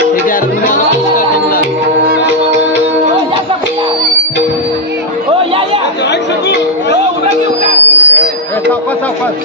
ठीक आहे तुम्ही आला स्टार्टिंगला हो या सावकाश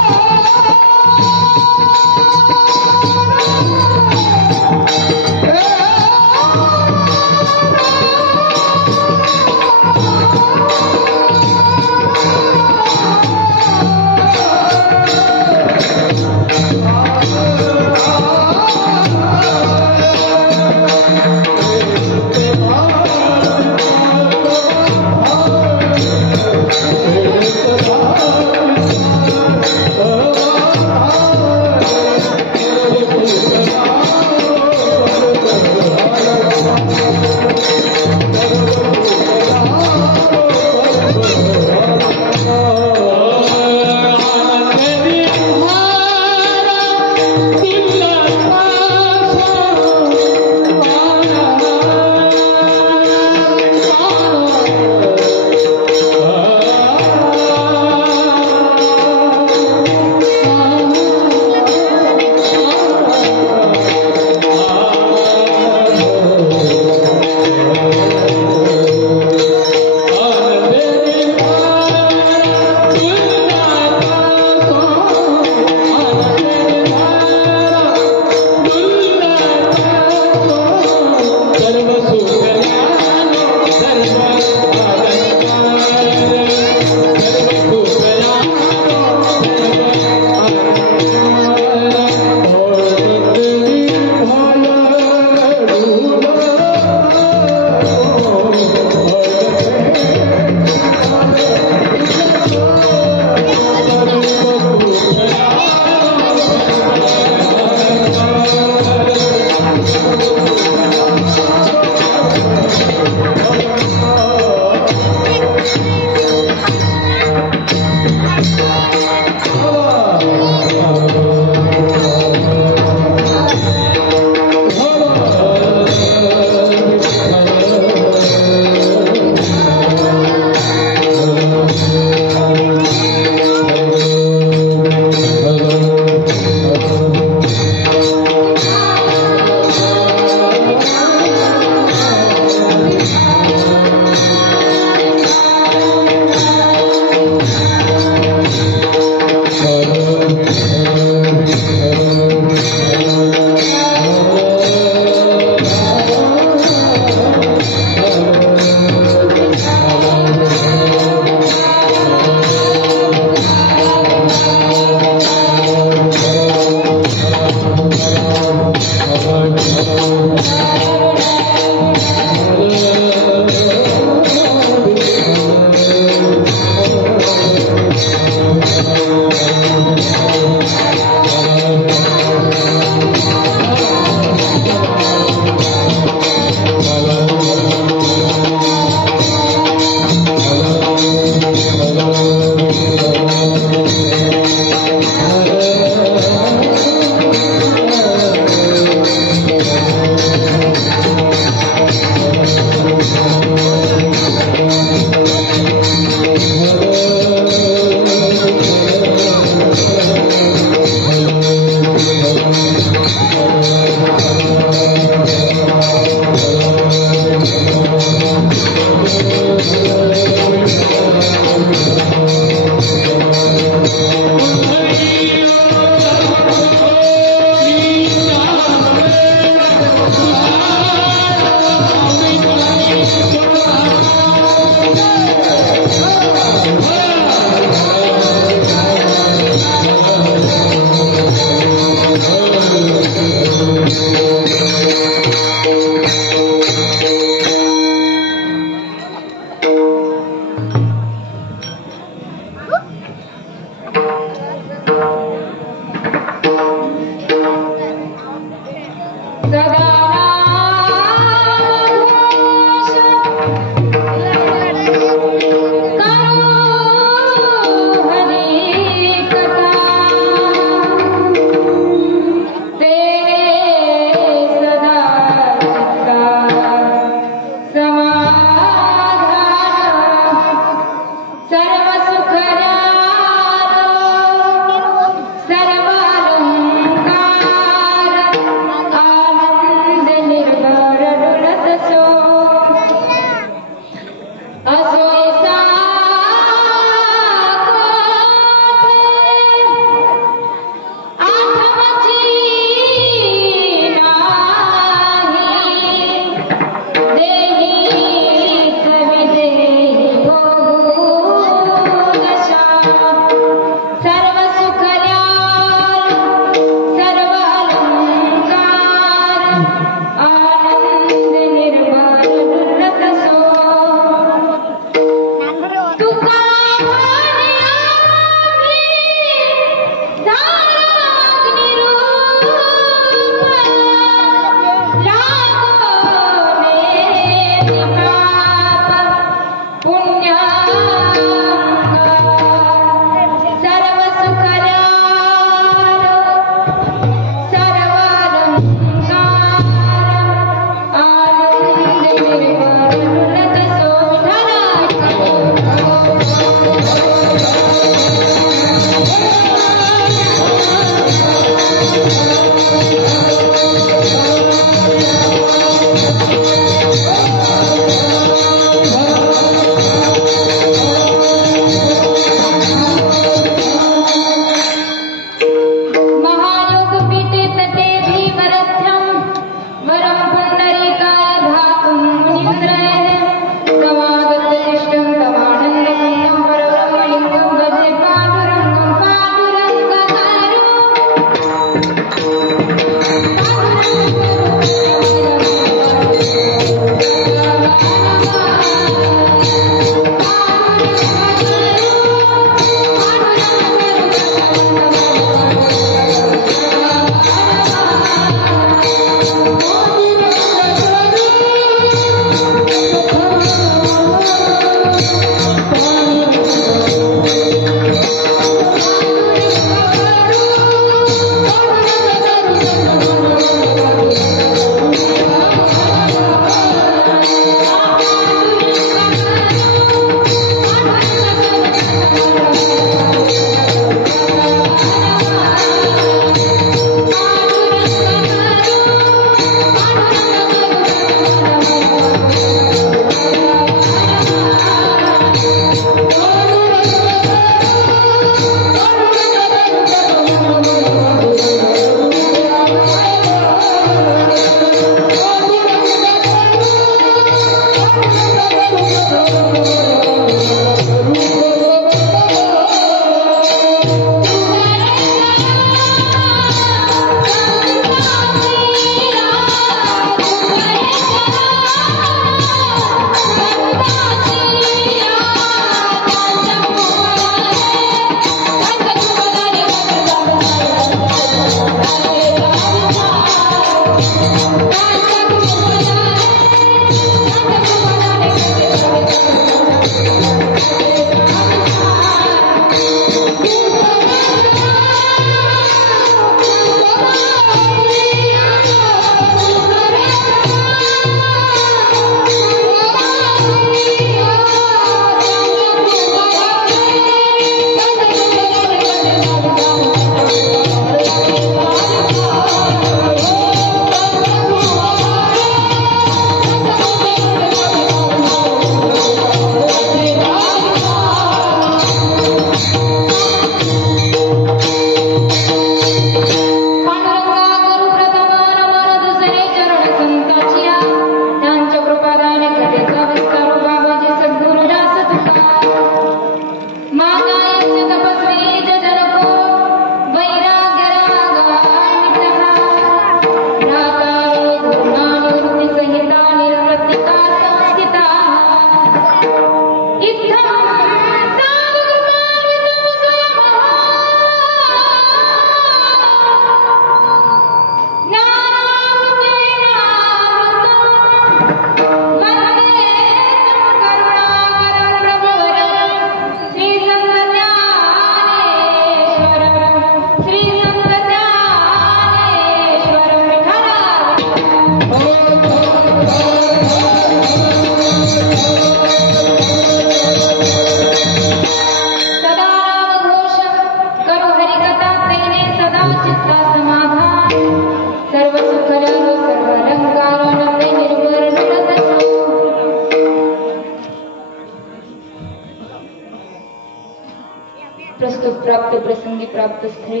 प्रस्तुत प्राप्त प्रसंगी प्राप्त स्थळी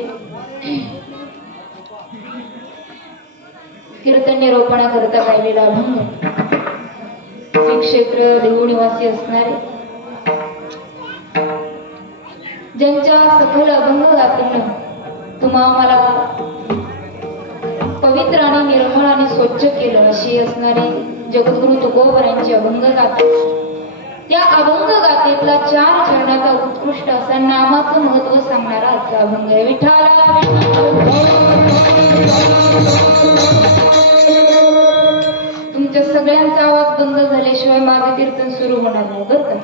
कीर्तन निरोपणाकरता गायलेला अभंग श्री क्षेत्र देहू निवासी असणारे ज्यांच्या सखल अभंग गातीनं तुम्हा मला पवित्र आणि निर्मळ आणि स्वच्छ केलं अशी असणारी जगद्गुरु तुकोबरांची अभंग गाते. त्या अभंग गातेतला 4 चरणाचा उत्कृष्ट असा नामाचं महत्व सांगणारा आजचा अभंग आहे. विठ्ठला तुमच्या सगळ्यांचा आवाज बंद झाल्याशिवाय माझं कीर्तन सुरू होणार नाही बरं का.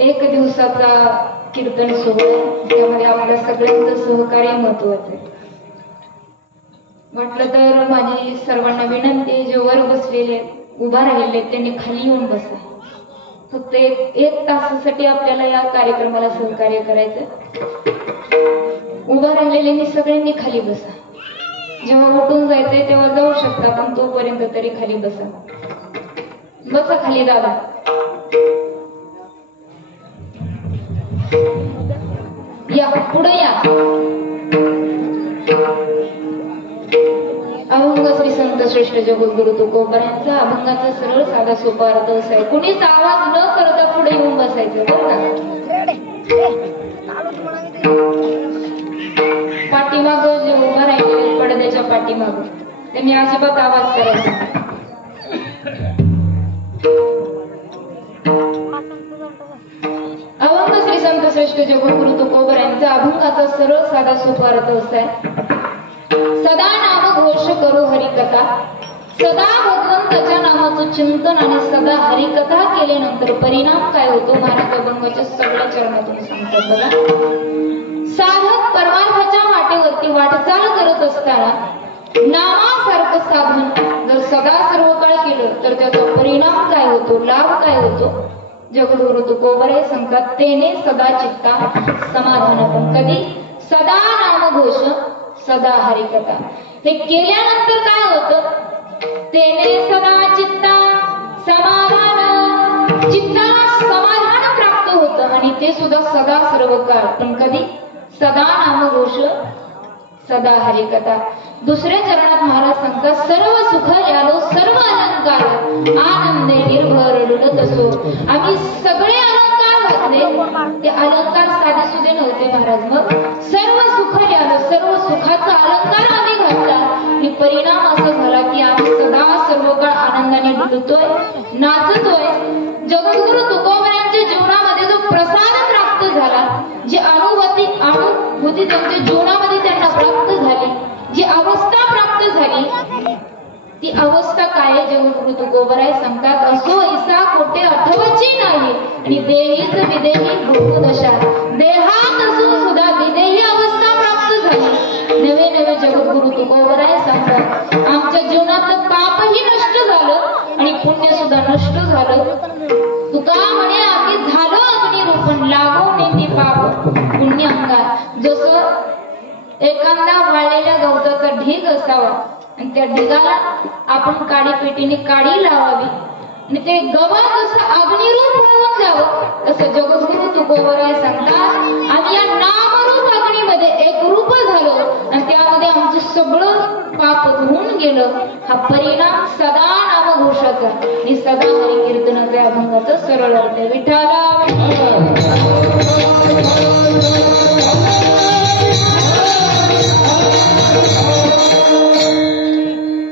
1 दिवसाचा कीर्तन सोहळा त्यामध्ये आपल्या सगळ्यांचं सहकार्य महत्वाचं आहे. म्हटलं तर माझी सर्वांना विनंती आहे, जे वर बसलेले उभा राहिलेले त्यांनी खाली येऊन बसा. फक्त एक तासासाठी आपल्याला या कार्यक्रमाला सहकार्य करायचं. उभा राहिलेल्यांनी सगळ्यांनी खाली बसा. जेव्हा उठून जायचंय तेव्हा जाऊ शकता, पण तोपर्यंत तरी खाली बसा. बसा खाली दादा. या पुढे या. अभंग श्री संत श्रेष्ठ जगद्गुरु तुकोबर यांचा अभंगाचा सरळ साधा सोपा अर्थ असा आहे, कुणीच आवाज न करता पुढे येऊन बसायचं बरं का. पाठीमाग जे उभा राहिलेले पडद्याच्या पाठीमाग त्यांनी अजिबात आवाज करायचा. अभंग श्री संत श्रेष्ठ जगद्गुरु तुकोबर यांचा अभंगाचा सरळ साधा सोपा अर्थ असा आहे, सदा नाम घोष करू हरिकथा. सदा भगवंताच्या नामाचं चिंतन आणि सदा हरिकथा केल्यानंतर परिणाम काय होतो महाराज अभंगाच्या सगळ्या चरणातून सांगतात बघा. साधक परमार्थाच्या वाटेवरती वाटचाल करत असताना नामासारखं साधन जर सदा सर्व काळ केलं तर त्याचा परिणाम काय होतो, लाभ काय होतो. जगद्गुरु तुकोबर हे सांगतात, तेने सदा चित्ता समाधान. पण कधी सदा नामघोष सदा हरिकथा हे केल्यानंतर काय होतं, तेने सदा चित्ता समाधान. चित्ताला समाधान प्राप्त होतं आणि ते सुद्धा सदा सर्व काळ. पण कधी सदा नामघोष सदा हरिकथा. दुसऱ्या चरणात महाराज सांगतात, सर्व सुख यालो सर्व अलंकार आनंदे निर्भर डुलत असो. आम्ही सगळे अलंकार घातले, ते अलंकार साधे सुधे नव्हते महाराज. मग सर्व सुख यालो सर्व सुखाचा अलंकार आम्ही घातला आणि परिणाम असा झाला की आम्ही सदा सर्व काळ आनंदाने डुलतोय, नाचतोय. जगद्गुरु तुकोबरांच्या जीवनामध्ये जो प्रसाद प्राप्त झाला, जी अनुभूती त्यांच्या जीवनामध्ये त्यांना प्राप्त झाली, जी अवस्था प्राप्त झाली, ती अवस्था काय. जगद्गुरु तुकोबराय सांगतात, असो ऐसा कोठे आठवची नाही आणि देहीच विदेही भूदशा. देहात असून सुद्धा विदेही अवस्था प्राप्त झाली. नवे नवे जगद्गुरु तुकोबराय सांगतात, आमच्या जीवनातलं पापही नष्ट झालं आणि पुण्य सुद्धा नष्ट झालं. तुका म्हणे आम्ही झालो अग्निरूपण लागू नेती पाप पुण्य अंगार. जसं एखादा वाळलेल्या गवताचा ढीग असावा आणि त्या ढिगाला आपण काडी पेटीने काडी लावावी आणि ते गवत असं अग्निरूप होऊन जावं, तसं जगद्गुरु तुकोबराय सांगतात, आम्ही या नामरूप अग्नीमध्ये एक रूप झालो आणि त्यामध्ये आमचं सगळं पाप धुवून गेलं. हा परिणाम सदा नामघोषाचा आणि सदा हरिकीर्तनाच्या अभंगाचा सरळ अर्थ. विठाला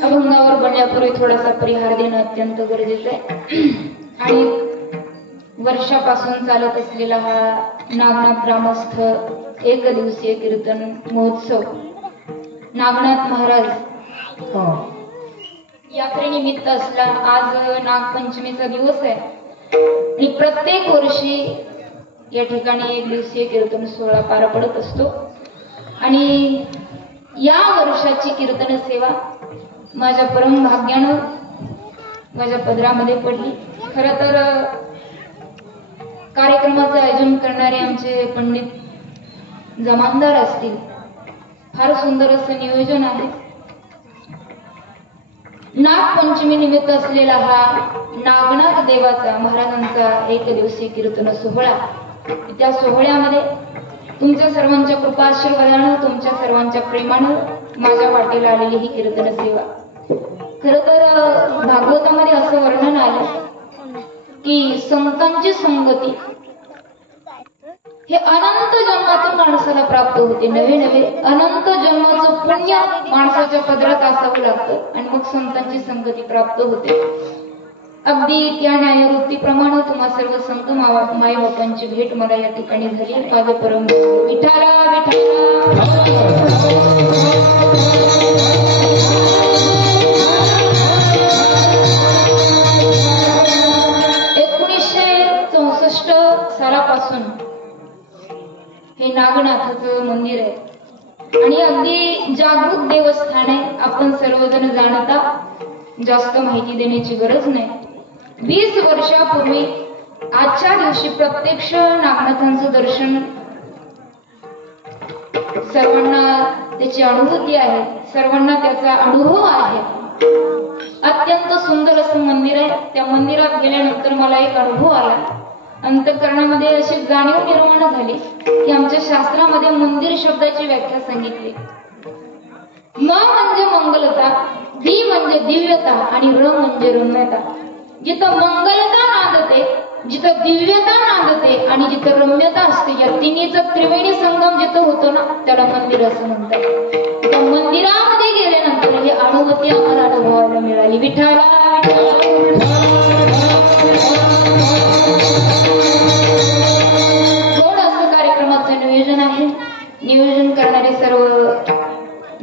अभंगावर बनण्यापूर्वी थोडासा परिहार देणं अत्यंत गरजेचं आहे. आणि वर्षापासून चालत असलेला हा नागनाथ ग्रामस्थ एक दिवसीय कीर्तन महोत्सव नागनाथ महाराज यात्रेनिमित्त असला. आज नागपंचमीचा दिवस आहे आणि प्रत्येक वर्षी या ठिकाणी एक दिवसीय कीर्तन सोहळा पार पडत असतो. आणि या वर्षाची कीर्तन सेवा माझ्या परम भाग्यानं माझ्या पदरामध्ये पडली. खरं तर कार्यक्रमाचं आयोजन करणारे आमचे पंडित जमानदार असतील, फार सुंदर असं नियोजन आहे. नागपंचमी निमित्त असलेला हा नागनाथ देवाचा महाराजांचा एक दिवसीय कीर्तन सोहळा. त्या सोहळ्यामध्ये तुमच्या सर्वांच्या कृपा आशीर्वादानं, तुमच्या सर्वांच्या प्रेमानं माझ्या वाटेला आलेली ही कीर्तन सेवा. खर तर भागवतामध्ये असं वर्णन आलं की संतांची संगती हे अनंत जन्मातून माणसाला प्राप्त होते. नवे नवे अनंत जन्माचं पुण्य माणसाच्या पदरात असावं लागतं आणि मग संतांची संगती प्राप्त होते. अगदी त्या न्यायवृत्तीप्रमाणे तुम्हा सर्व संत माई बापांची भेट मला या ठिकाणी झाली. माझे परम विठाला विठाला. 1964 सालापासून हे नागनाथाचं मंदिर आहे. आणि अगदी जागृत देवस्थान आहे. आपण सर्वजण जाणता, जास्त माहिती देण्याची गरज नाही. 20 वर्षापूर्वी आजच्या दिवशी प्रत्यक्ष नागनाथांचं दर्शन सर्वांना त्याची अनुभूती आहे, सर्वांना त्याचा अनुभव आहे. अत्यंत सुंदर असं मंदिर आहे. त्या मंदिरात गेल्यानंतर मला एक अनुभव आला. अंतःकरणामध्ये अशी जाणीव निर्माण झाली की आमच्या शास्त्रामध्ये मंदिर शब्दाची व्याख्या सांगितली. म म्हणजे मंगलता, दी म्हणजे दिव्यता आणि र म्हणजे रम्यता. जिथं मंगलता नांदते, जिथं दिव्यता नांदते आणि जिथं रम्यता असते, या तिन्हीचा त्रिवेणी संगम जिथं होतो ना, त्याला मंदिर असं म्हणतात. त्या मंदिरामध्ये गेल्यानंतर ही अनुभूती आम्हाला अनुभवायला मिळाली. विठ्ठला गोड असं कार्यक्रमाचं नियोजन आहे. नियोजन करणारे सर्व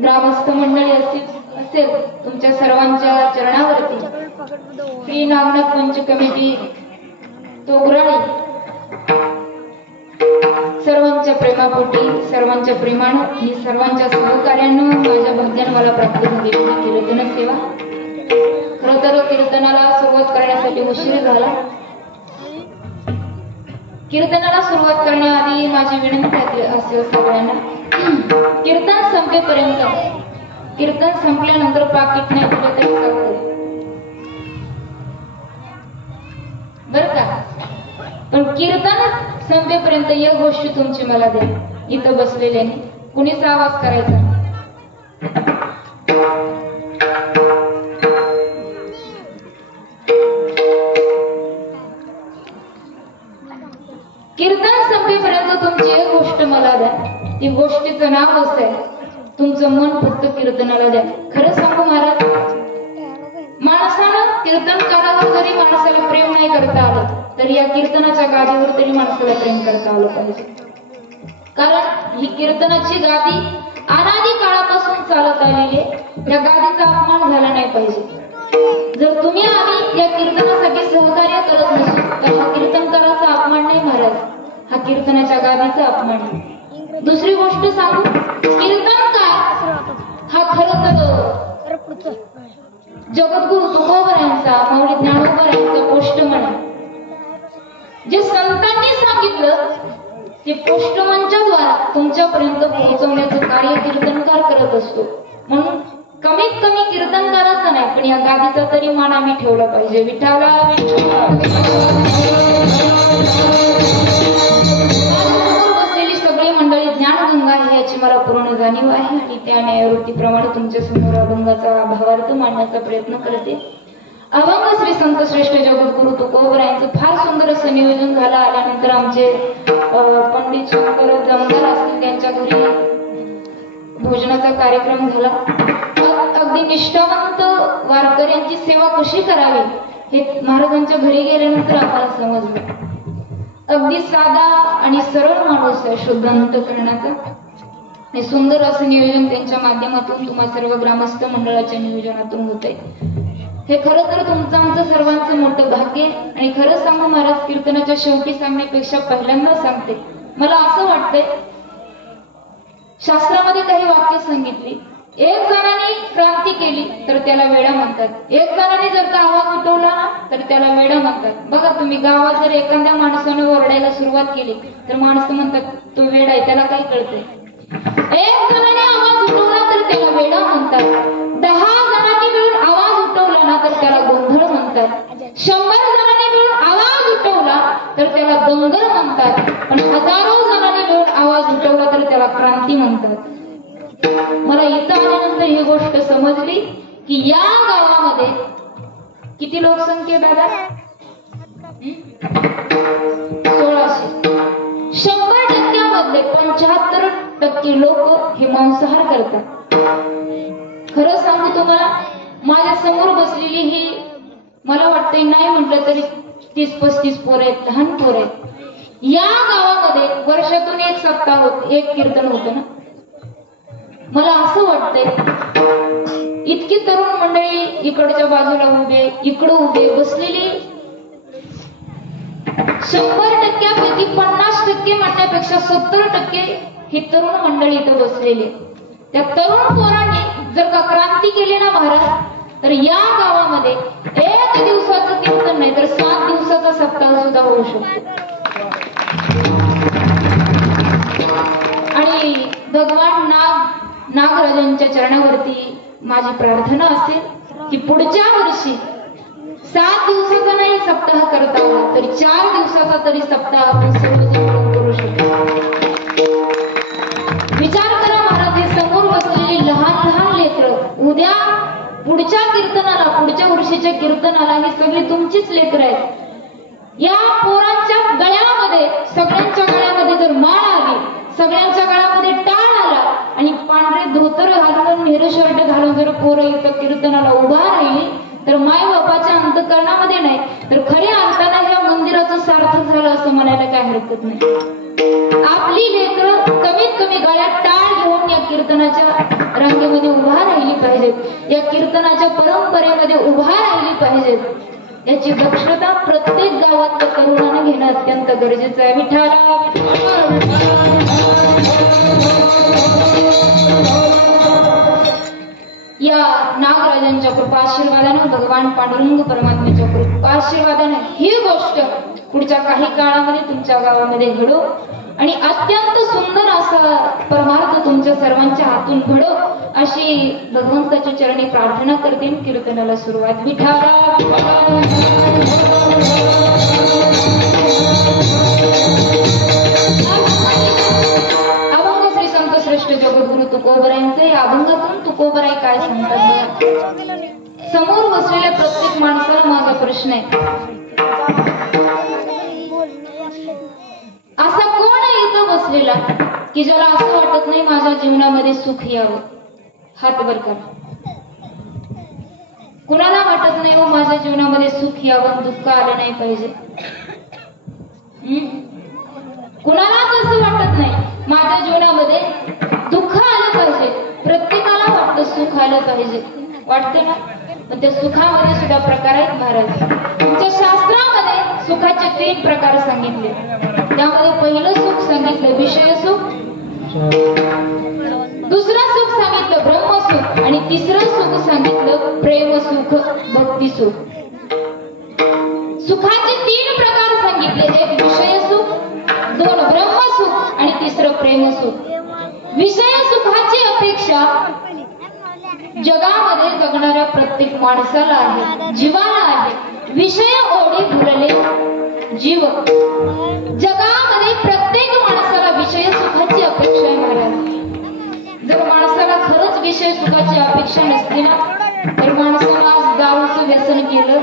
ग्रामस्थ मंडळी असेल तुमच्या सर्वांच्या चरणावरती श्री नागनाथ पंच कमिटी तोगराळी सर्वांच्या प्रेमापोटी, सर्वांच्या प्रेमानं आणि सर्वांच्या सहकार्यानं माझ्या भाग्यानं मला प्राप्त झालेली कीर्तन सेवा. खरं तर कीर्तनाला सुरुवात करण्यासाठी उशीर झाला. कीर्तनाला सुरुवात करण्याआधी माझी विनंती असेल सगळ्यांना, कीर्तन संपेपर्यंत, कीर्तन संपल्यानंतर पाकिट नाही दिलं तरी चालतं बर का, पण कीर्तन संपेपर्यंत एक गोष्ट तुमची मला द्या. इथं बसलेल्याने कुणीच आवाज करायचा. कीर्तन संपेपर्यंत तुमची एक गोष्ट मला द्या. ती गोष्टीचं नाव असं आहे, तुमचं मन फक्त कीर्तनाला द्या. खरं सांगू महाराज, माणसानं कीर्तनकारावर जरी माणसाला प्रेम नाही करता आलं तरी या कीर्तनाच्या गादीवर तरी माणसाला प्रेम करता आलं पाहिजे. कारण ही कीर्तनाची गादी अनादी काळापासून चालत आलेली आहे. या गादीचा अपमान झाला नाही पाहिजे. जर तुम्ही आम्ही या कीर्तनासाठी सहकार्य करत नसू तर हा कीर्तनकाराचा अपमान नाही महाराज, हा कीर्तनाच्या गादीचा अपमान आहे. दुसरी गोष्ट सांगू, कीर्तनकार हा खरं तर जगद्गुरु तुकोबरायांचा, माऊली ज्ञानोबरायांचा पोस्टमन आहे. जे संतांनी सांगितलं ते पोस्टमनच्या द्वारा तुमच्यापर्यंत पोहोचवण्याचं कार्य कीर्तनकार करत असतो. म्हणून कमीत कमी कीर्तनकाराचा नाही पण या गादीचा तरी मान आम्ही ठेवला पाहिजे. विठ्ठला बसलेली सगळी मंडळी ज्ञानगंगा आहे याची मला पूर्ण जाणीव आहे आणि त्या न्यायवृत्तीप्रमाणे तुमच्या समोर अभंगाचा भावार्थ मांडण्याचा प्रयत्न करते. अभंग श्री संत श्रेष्ठ जगद्गुरु तुकोबरायांचं फार सुंदर असं नियोजन झालं. आल्यानंतर आमचे पंडित शंकर जमदार असतील त्यांच्या घरी भोजनाचा कार्यक्रम झाला. अगदी निष्ठावंत वारकऱ्यांची सेवा कशी करावी हे महाराजांच्या घरी गेल्यानंतर आम्हाला समजलं. अगदी साधा आणि सरळ माणूस आहे, शुद्ध अंतःकरणाचा. हे सुंदर असं नियोजन त्यांच्या माध्यमातून तुम्हा सर्व ग्रामस्थ मंडळाच्या नियोजनातून होत आहे. हे खरं तर तुमचं आमचं सर्वांचं मोठं भाग्य. आणि खरं सांगू महाराज, कीर्तनाच्या शेवटी सांगण्यापेक्षा पहिल्यांदा सांगते, मला असं वाटतंय शास्त्रामध्ये काही वाक्य सांगितली. एक जणांनी क्रांती केली तर त्याला वेडा म्हणतात, एक जणांनी जर का आवाज उठवला ना तर त्याला वेडा म्हणतात. बघा तुम्ही, गावात जर एखाद्या माणसाने ओरडायला सुरुवात केली तर माणसं म्हणतात तो वेडा आहे, त्याला काय कळतंय. एक जणांनी आवाज उठवला तर त्याला वेडा म्हणतात. 10 जणांनी मिळून आवाज उठवला ना तर त्याला गोंधळ म्हणतात. 100 जणांनी मिळून आवाज उठवला तर त्याला दंगल म्हणतात. पण 1000 जणांनी मिळून आवाज उठवला तर त्याला क्रांती म्हणतात. मला इथं आल्यानंतर ही गोष्ट समजली की या गावामध्ये किती लोकसंख्या दादा? 1600. 100% मधले 75% लोक हे मांसाहार करतात. खरं सांगू तुम्हाला, माझ्या समोर बसलेली ही मला वाटतंय नाही म्हटलं तरी 30-35 पोरं आहेत, लहान पोरं आहेत. या गावामध्ये वर्षातून एक सप्ताह होत, एक कीर्तन होतं ना. मला असं वाटतंय इतकी तरुण मंडळी इकडच्या बाजूला उभे, इकडं उभे बसलेली 100%पैकी 50% म्हणण्यापेक्षा 70% ही तरुण मंडळी इथं बसलेली. त्या तरुण पोरांनी जर का क्रांती केली ना महाराज, तर या गावामध्ये 1 दिवसाचं कीर्तन नाही तर 7 दिवसाचा सप्ताह सुद्धा होऊ शकतो. आणि भगवान नागराजांच्या चरणावरती माझी प्रार्थना असेल की पुढच्या वर्षी 7 दिवसाचा नाही सप्ताह करता आला तरी 4 दिवसाचा तरी सप्ताह आपण सर्वजण करू शकतो. विचार करा महाराज, हे समोर बसलेली लहान लहान लेकरं उद्या पुढच्या कीर्तनाला, पुढच्या वर्षीच्या कीर्तनाला ही सगळी तुमचीच लेकरं आहेत. या पोरांच्या गळ्यामध्ये, सगळ्यांच्या गळ्यामध्ये जर माळ आली, सगळ्यांच्या गळ्यामध्ये टाळ आला आणि पांढरे धोतर घालून, नेहरू शर्ट घालून जर पोरं इथं कीर्तनाला उभा राहिली, तर माय बापाच्या अंतकरणामध्ये नाही तर खऱ्या अर्थाने या मंदिराचं सार्थक झालं असं म्हणायला काय हरकत नाही. आपली लेकरं कमीत कमी गळ्यात टाळ घेऊन या कीर्तनाच्या रांगेमध्ये उभा राहिली पाहिजेत, या कीर्तनाच्या परंपरेमध्ये उभा राहिली पाहिजेत. याची दक्षता प्रत्येक गावात तरुणानं घेणं अत्यंत गरजेचं आहे. विठाला या नागराजांच्या कृपाशीर्वादानं, भगवान पांडुरंग परमात्म्याच्या कृपाशीर्वादानं ही गोष्ट पुढच्या काही काळामध्ये तुमच्या गावामध्ये घडो आणि अत्यंत सुंदर असा परमार्थ तुमच्या सर्वांच्या हातून घडो अशी भगवंताच्या चरणी प्रार्थना करते. कीर्तनाला सुरुवात. विठाला अभंग श्री संत श्रेष्ठ जगद्गुरु तुकोबरायांचे या अभंगातून तुकोबराय काय सांगतात? समोर बसलेल्या प्रत्येक माणसाला माझा प्रश्न आहे, असा कोण आहे इथं बसलेला की ज्याला असं वाटत नाही माझ्या जीवनामध्ये सुख यावं? हात वर करा. कुणाला वाटत नाही हो माझ्या जीवनामध्ये सुख यावं, दुःख आलं नाही पाहिजे? कुणालाच असं वाटत नाही माझ्या जीवनामध्ये दुःख आलं पाहिजे? प्रत्येकाला वाटतं सुख आलं पाहिजे, वाटते ना? पण त्या सुखामध्ये सुद्धा प्रकार आहेत महाराज. तुमच्या शास्त्रामध्ये सुखाचे 3 प्रकार सांगितले. त्यामध्ये पहिलं सुख सांगितलं विषय सुख, दुसरं सुख सांगितलं ब्रह्मसुख आणि तिसरं सुख सांगितलं प्रेम सुख, भक्ती सुख. सुखाचे 3 प्रकार सांगितले. एक विषय सुख, 2 ब्रह्मसुख आणि तिसरं प्रेम सुख. विषय सुखाची अपेक्षा जगामध्ये जगणाऱ्या प्रत्येक माणसाला आहे, जीवाला आहे. विषय ओढे भरले जीव. जगामध्ये प्रत्येक माणसाला विषय सुखाची अपेक्षा आहे महाराज. जर माणसाला खरंच विषय सुखाची अपेक्षा नसते ना तर माणसाला आज दारूचं व्यसन केलं,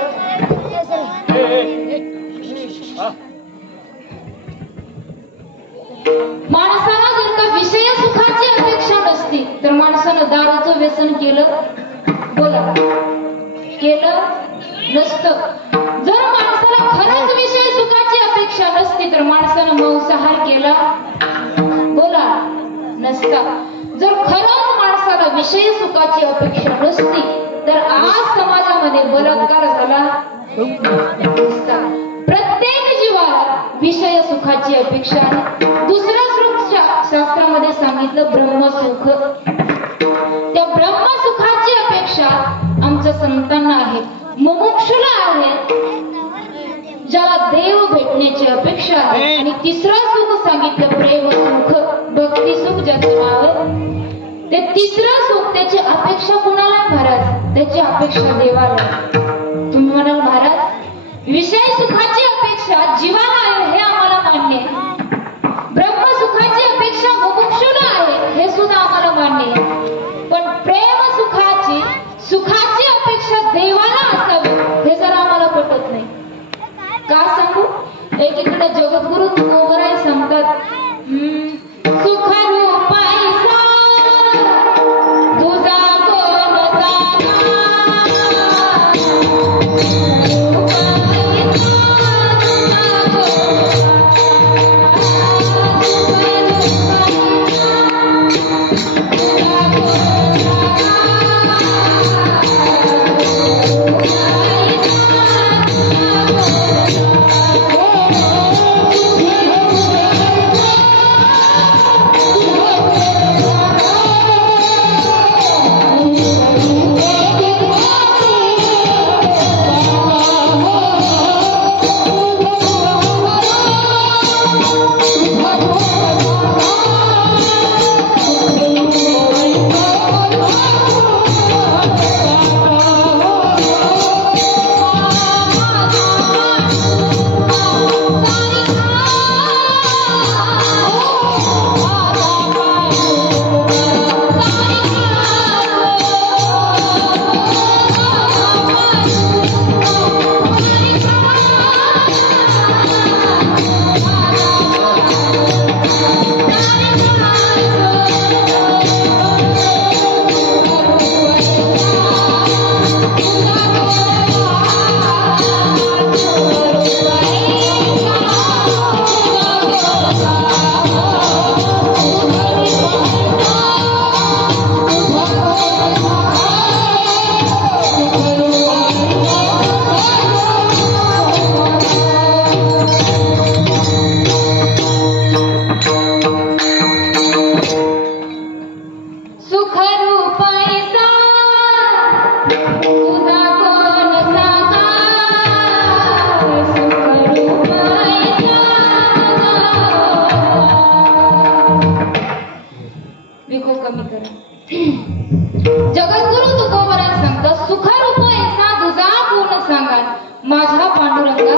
माणसाला जर का विषय सुखाची अपेक्षा नसती तर माणसानं दारूचं व्यसन केलं, बोला, केलं नसतं. जर माणसाला खरंच विषय सुखाची अपेक्षा नसती तर माणसानं मांसाहार केला, बोला, नसता. जर खरंच माणसाला विषय सुखाची अपेक्षा नसती तर आज समाजामध्ये बलात्कार झाला नसता. प्रत्येक जीवाला विषय सुखाची अपेक्षा आहे. दुसऱ्या शास्त्रामध्ये सांगितलं ब्रह्मसुख. त्या ब्रह्मसुखाची अपेक्षा आमच्या संतांना आहे, मुमुक्षुला आहे, ज्याला देव भेटण्याची अपेक्षा आहे. आणि तिसरं सुख सांगितलं प्रेम सुख, भक्ती सुख ज्याचं नाव आहे. ते तिसरं सुख त्याची अपेक्षा कुणाला महाराज? त्याची अपेक्षा देवाला. तुम्ही म्हणाल महाराज विषय सुखाची अपेक्षा जीवाला आहे, हे आम्हाला मान्य आहे. ब्रह्मसुखाची अपेक्षा मुमुक्षुला आहे, हे सुद्धा आम्हाला मान्य आहे. पण प्रेम सुखाची अपेक्षा देवाला असावी हे जरा आम्हाला पटत नाही. का सांगू? एकीकडे जगद्गुरु तुकोबराय सांगतात, सुख रूपायचा तुझा कोण माझा पांडुरंगा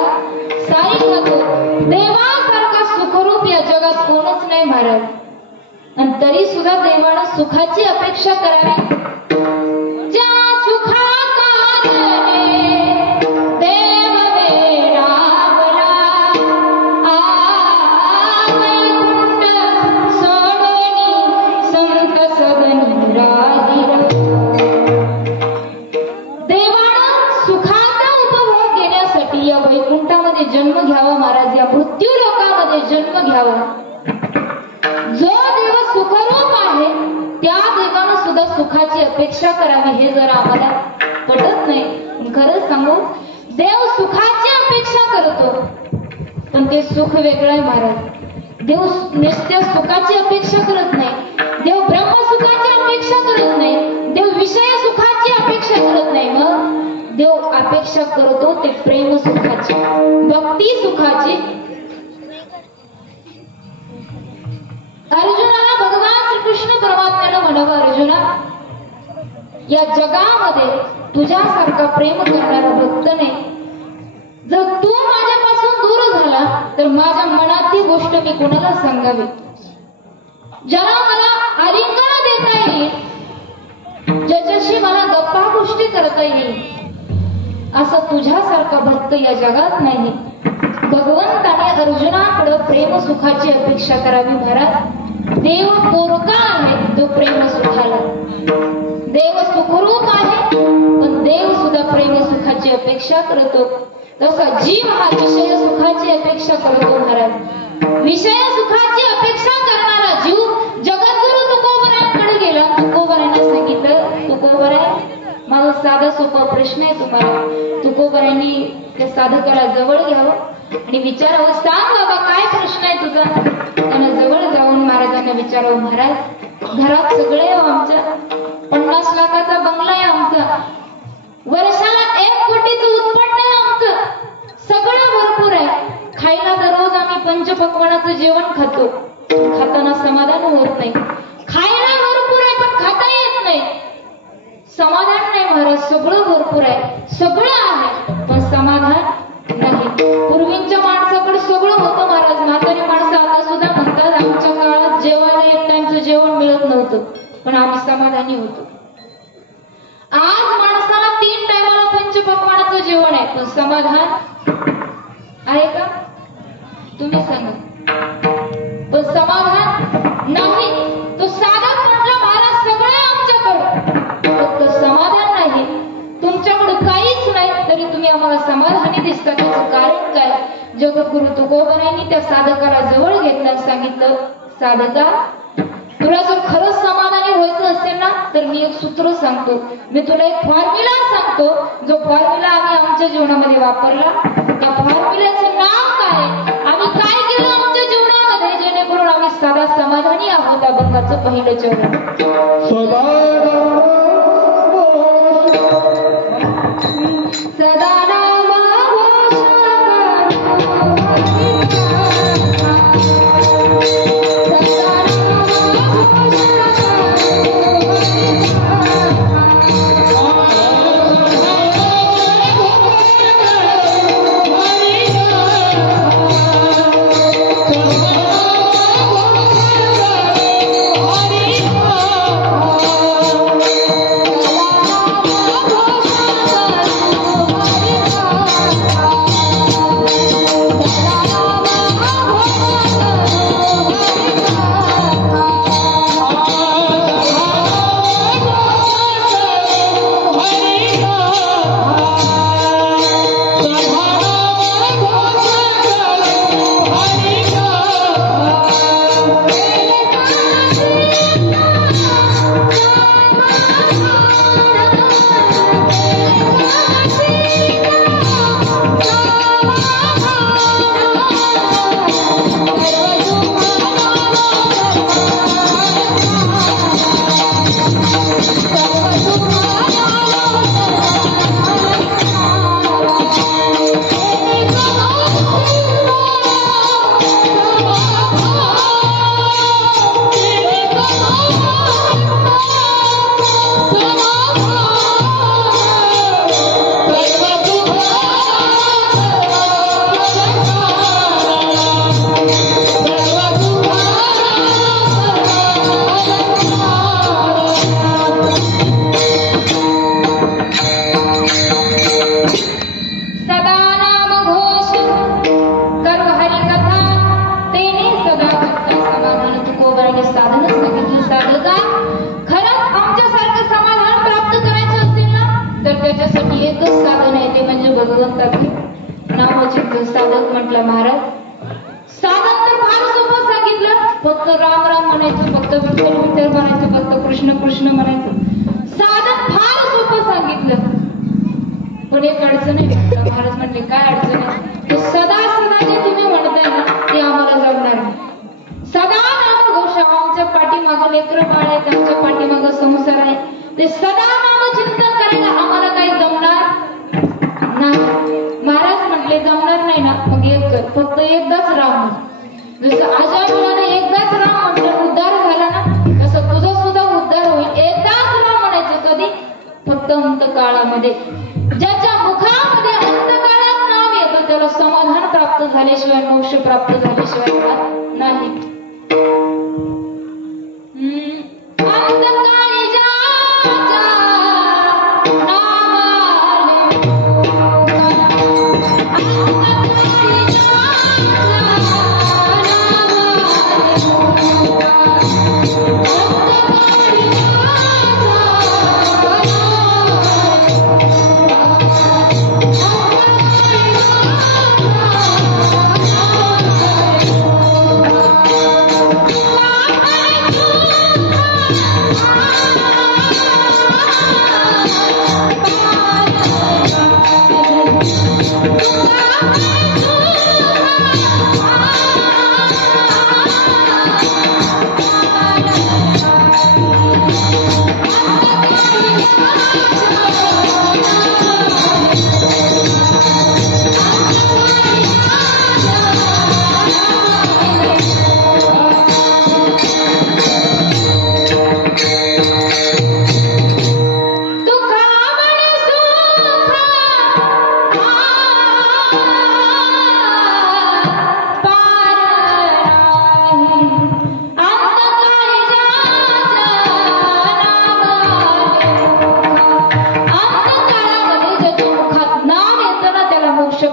सारी खातो देवासारखा सुखरूप या जगात कोणच नाही महाराज. आणि तरी सुद्धा देवानं सुखाची अपेक्षा करावी. ज्या सुखा कारणे देव वेडावला, वैकुंठ सोडोनी संत सगनी राहिला. देवानं सुखाचा उपभोग घेण्यासाठी या वैकुंठामध्ये जन्म घ्यावा महाराज, या मृत्यू लोकामध्ये जन्म घ्यावा. जो देव सुखरूप आहे त्या देवानं सुद्धा सुखाची अपेक्षा करावी. हे जर आम्हाला पटत नाही. खरंच सांगू, देव सुखाची अपेक्षा करतो पण ते सुख वेगळं आहे महाराज. देव नुसत्या सुखाची अपेक्षा करत नाही, देव ब्रह्मसुखाची अपेक्षा करत नाही, देव विषय सुखाची अपेक्षा करत नाही. मग देव अपेक्षा करतो ते प्रेम सुखाची, भक्ती सुखाची. अर्जुनाला भगवान श्रीकृष्ण परमात्म्यानं म्हणावं, अर्जुना या जगामध्ये तुझ्यासारखा प्रेम करणारा भक्त नाही. जर तू माझ्यापासून दूर झाला तर माझ्या मनातली गोष्ट मी कोणाला सांगावी. ज्याला मला आलिंगन देता येईल, ज्याच्याशी मला गप्पा गोष्टी करता येईल, असं तुझ्यासारखा भक्त या जगात नाही. भगवंताने अर्जुनाकडे प्रेम सुखाची अपेक्षा करावी महाराज. देव पोरका आहे तो प्रेम सुखाला. देव सुखरूप आहे पण देव सुद्धा प्रेम सुखाची अपेक्षा करतो. तसा जीव हा विषय सुखाची अपेक्षा करतो महाराज. विषय सुखाची अपेक्षा करणारा जीव जगद्गुरु तुकोबरायांकडे गेला. तुकोबरायांना सांगितलं, तुकोबराय माझा साधा सोपा प्रश्न आहे तुम्हाला. तुकोबरायांनी त्या साधकाला जवळ घ्यावं आणि विचारावं, सांग बाबा काय प्रश्न आहे तुझा. त्यानं जवळ जाऊन महाराजांना विचारावं, महाराज घरात सगळे आमच्या 50 लाखाचा बंगला आहे आमचा, वर्षाला 1 कोटीचं उत्पन्न आहे आमचं, सगळं भरपूर आहे, खायला दररोज आम्ही पंचपक्वानाचं जेवण खातो, खाताना समाधान होत नाही. खायला भरपूर आहे पण खाता येत नाही, समाधान नाही महाराज. सगळं भरपूर आहे, सगळं आहे पण समाधान नाही. पूर्वीच्या माणसाकडे सगळं होतं महाराज. म्हातारी माणसं आता सुद्धा म्हणतात आमच्या काळात जेवायला 1 टाइमचं जेवण मिळत नव्हतं पण आम्ही समाधानी होतो. आज माणसाला 3 टायमाला पंचपक्वानाचं जेवण आहे पण समाधान आहे का तुम्ही सांगा. पण समाधान नाही. तो साधक म्हटला महाराज सगळे आमच्याकडे फक्त समाधान नाही. तुमच्याकडे काहीच नाही तरी तुम्ही आम्हाला समाधानी दिसता, त्याचं कारण काय. जगद्गुरु तुकोबरायांनी त्या साधकाला जवळ घेतलं आणि सांगितलं, साधका तुला जर खरंच समाधानी व्हायचं असेल ना तर मी एक सूत्र सांगतो, मी तुला एक फॉर्म्युला सांगतो, जो फॉर्म्युला आम्ही आमच्या जीवनामध्ये वापरला. त्या फॉर्म्युल्याचं नाव काय, आम्ही काय केलं आमच्या जीवनामध्ये जेणेकरून आम्ही सदा समाधानी आहोत. अभंगाचं पहिलं चरण. सदा भगवंताचं नामचिंतन साधक म्हटलं महाराज. साधन तर फार सोपं सांगितलं, फक्त राम राम म्हणायचं, फक्त विठ्ठल विठ्ठल म्हणायचं, फक्त कृष्ण कृष्ण म्हणायचं. साधन फार सोपं सांगितलं, पण एक अडचण आहे म्हटलं. महाराज म्हणले काय अडचण आहे? ते सदा सदा जे तुम्ही म्हणताय ना ते आम्हाला जमणार नाही. सदा नाम घोष, आमच्या पाठीमागं लेकरं बाळ आहेत, आमच्या पाठीमागं संसार आहे, ते सदा नाम चिंतन करायला आम्हाला काही जमणार नाही. महाराज म्हटले जमणार नाही ना, मग एक कर, फक्त एकदाच राम म्हण. जसं अजामिळाने एकदाच राम म्हटलं उद्धार झाला ना, तसं तुझा सुद्धा उद्धार होईल. एकदाच राम म्हणायचं. कधी? फक्त अंतकाळामध्ये. ज्याच्या मुखामध्ये अंतकाळात नाम येतं त्याला समाधान प्राप्त झाल्याशिवाय, मोक्ष प्राप्त झाल्याशिवाय नाही. अंतकाळी ज्याच्या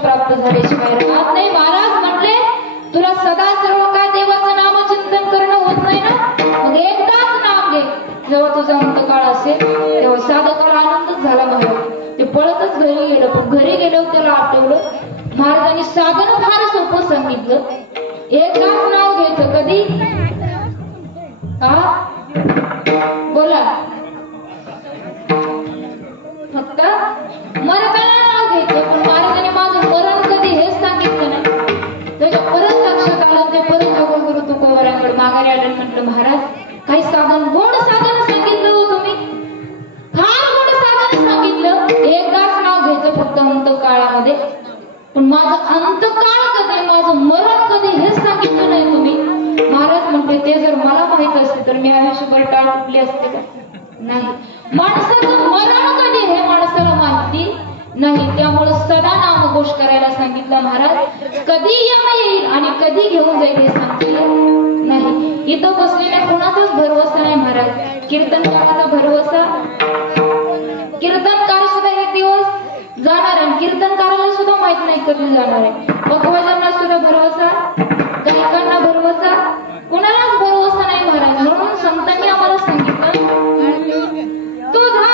प्राप्त झाल्याशिवाय राहत नाही. महाराज म्हटले तुला सदा सर्व काय देवाचं नामचिंतन करणं होत नाही ना, मग एकदाच नाम घे. जेव्हा तुझा अंतकाळ असेल तेव्हा साधकाला आनंदच झाला. महाराज ते पळतच घरी गेलं, पण घरी गेल्यावर त्याला आठवलं महाराजांनी साधन फार सोपं सांगितलं. एकदाच नाव घ्यायचं. कधी? हा बोला. फक्त मरताना नाव घ्यायचं, पण महाराजांनी माझं मरण कधी हेच सांगितलं नाही. त्याच्या परत लक्षात आलं. ते परत जगद्गुरु तुकोबारांकडे माघारी आलं. म्हटलं महाराज काही साधन, गोड साधन सांगितलं हो तुम्ही, फार गोड साधन सांगितलं. एकदाच नाव घ्यायचं फक्त अंतकाळामध्ये, पण माझं अंतकाळ कधी, माझं मरण कधी हेच सांगितलं नाही तुम्ही. महाराज म्हटले ते जर मला माहित असते तर मी आयुष्यभर टाळ कुठली असते का? नाही. माणसाचं मरण कधी हे माणसाला माहिती नाही, त्यामुळे सदा नामघोष करायला सांगितलं महाराज. कधी यम येईल आणि कधी घेऊन जाईल हे सांगितलं नाही. इथं बसलेल्या कोणाचाच भरवसा नाही महाराज. कीर्तनकाराचा भरवसा, कीर्तनकार सुद्धा एक दिवस जाणार आहे, कीर्तनकाराला सुद्धा माहित नाही कधी जाणार आहे. भगवजनांना सुद्धा भरवसा, गायकांना भरवसा, कुणालाच भरवसा नाही महाराज. म्हणून संतांनी आम्हाला सांगितलं तुझा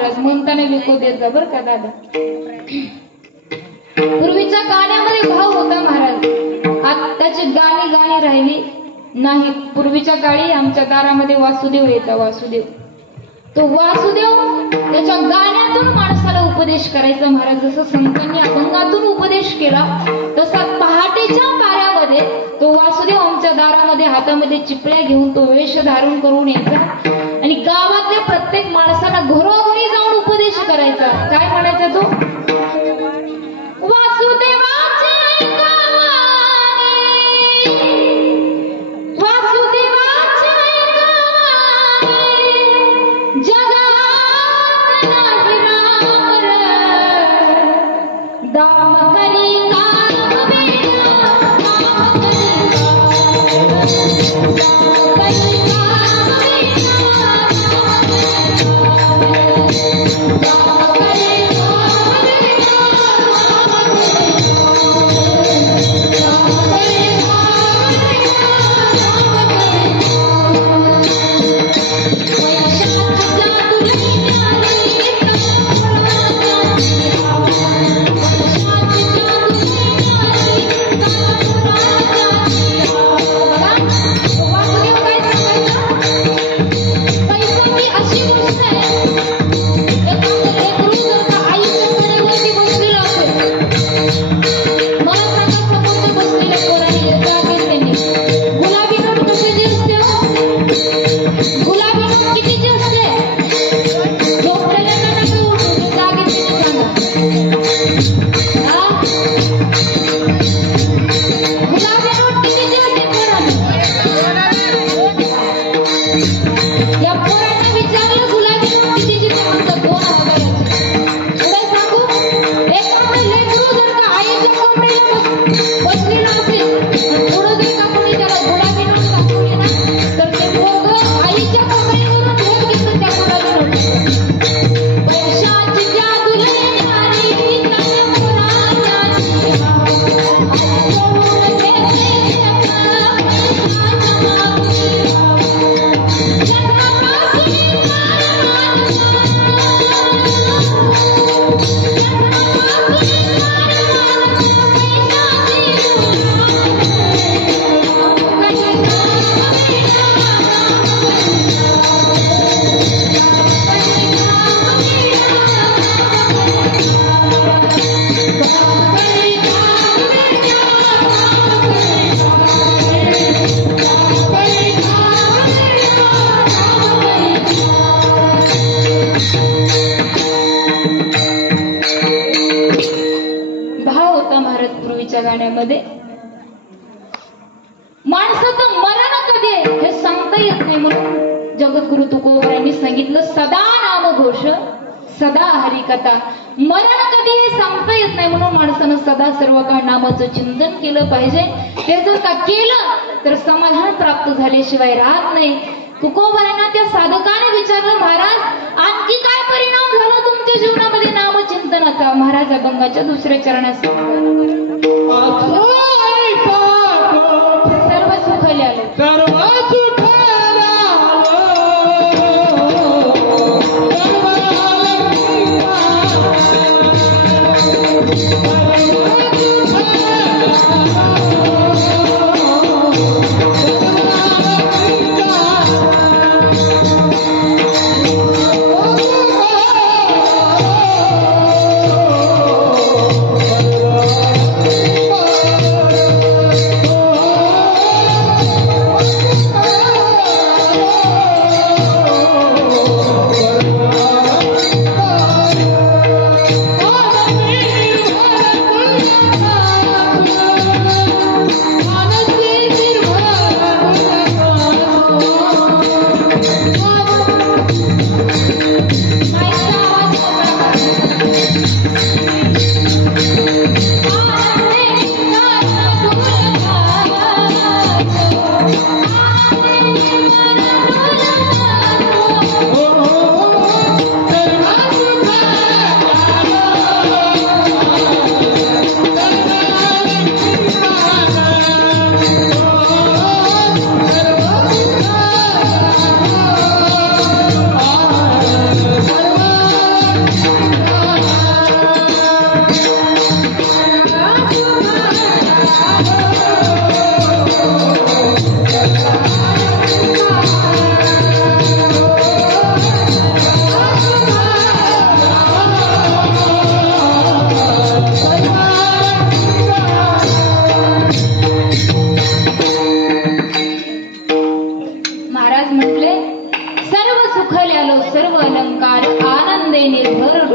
महाराज म्हणताना विको देत जा बरं का दादा. पूर्वीच्या गाण्यामध्ये भाव होता महाराज, आत्ताची गाणी राहिली नाही. पूर्वीच्या काळी आमच्या दारामध्ये वासुदेव यायचा. वासुदेव तो वासुदेव त्याच्या गाण्यातून माणसाला उपदेश करायचा महाराज. जसं संतांनी अभंगातून उपदेश केला तसा पहाटेच्या पाऱ्यामध्ये तो वासुदेव आमच्या दारामध्ये हातामध्ये चिपळ्या घेऊन तो वेश धारण करून यायचा आणि गावातल्या प्रत्येक माणसाला घरोघरी जाऊन उपदेश करायचा. काय म्हणायचा तो? वासुदेवाचे गाण्यामध्ये माणसाचं मरण कधी आहे हे सांगता येत नाही म्हणून जगद्गुरु तुकोबर यांनी सांगितलं सदा नामघोष सदा हरिकथा. मरण कधी हे सांगता येत नाही म्हणून माणसानं सदा सर्व काळ नामाचं चिंतन केलं पाहिजे. ते जर का केलं तर समाधान प्राप्त झाल्याशिवाय राहत नाही. तुकोबरांना त्या साधकाने विचारलं, महाराज आणखी काय परिणाम झाला तुमच्या जीवनामध्ये नामचिंतनाचा? महाराज अभंगाच्या दुसऱ्या चरणात सर्व सुखाले आले. Oh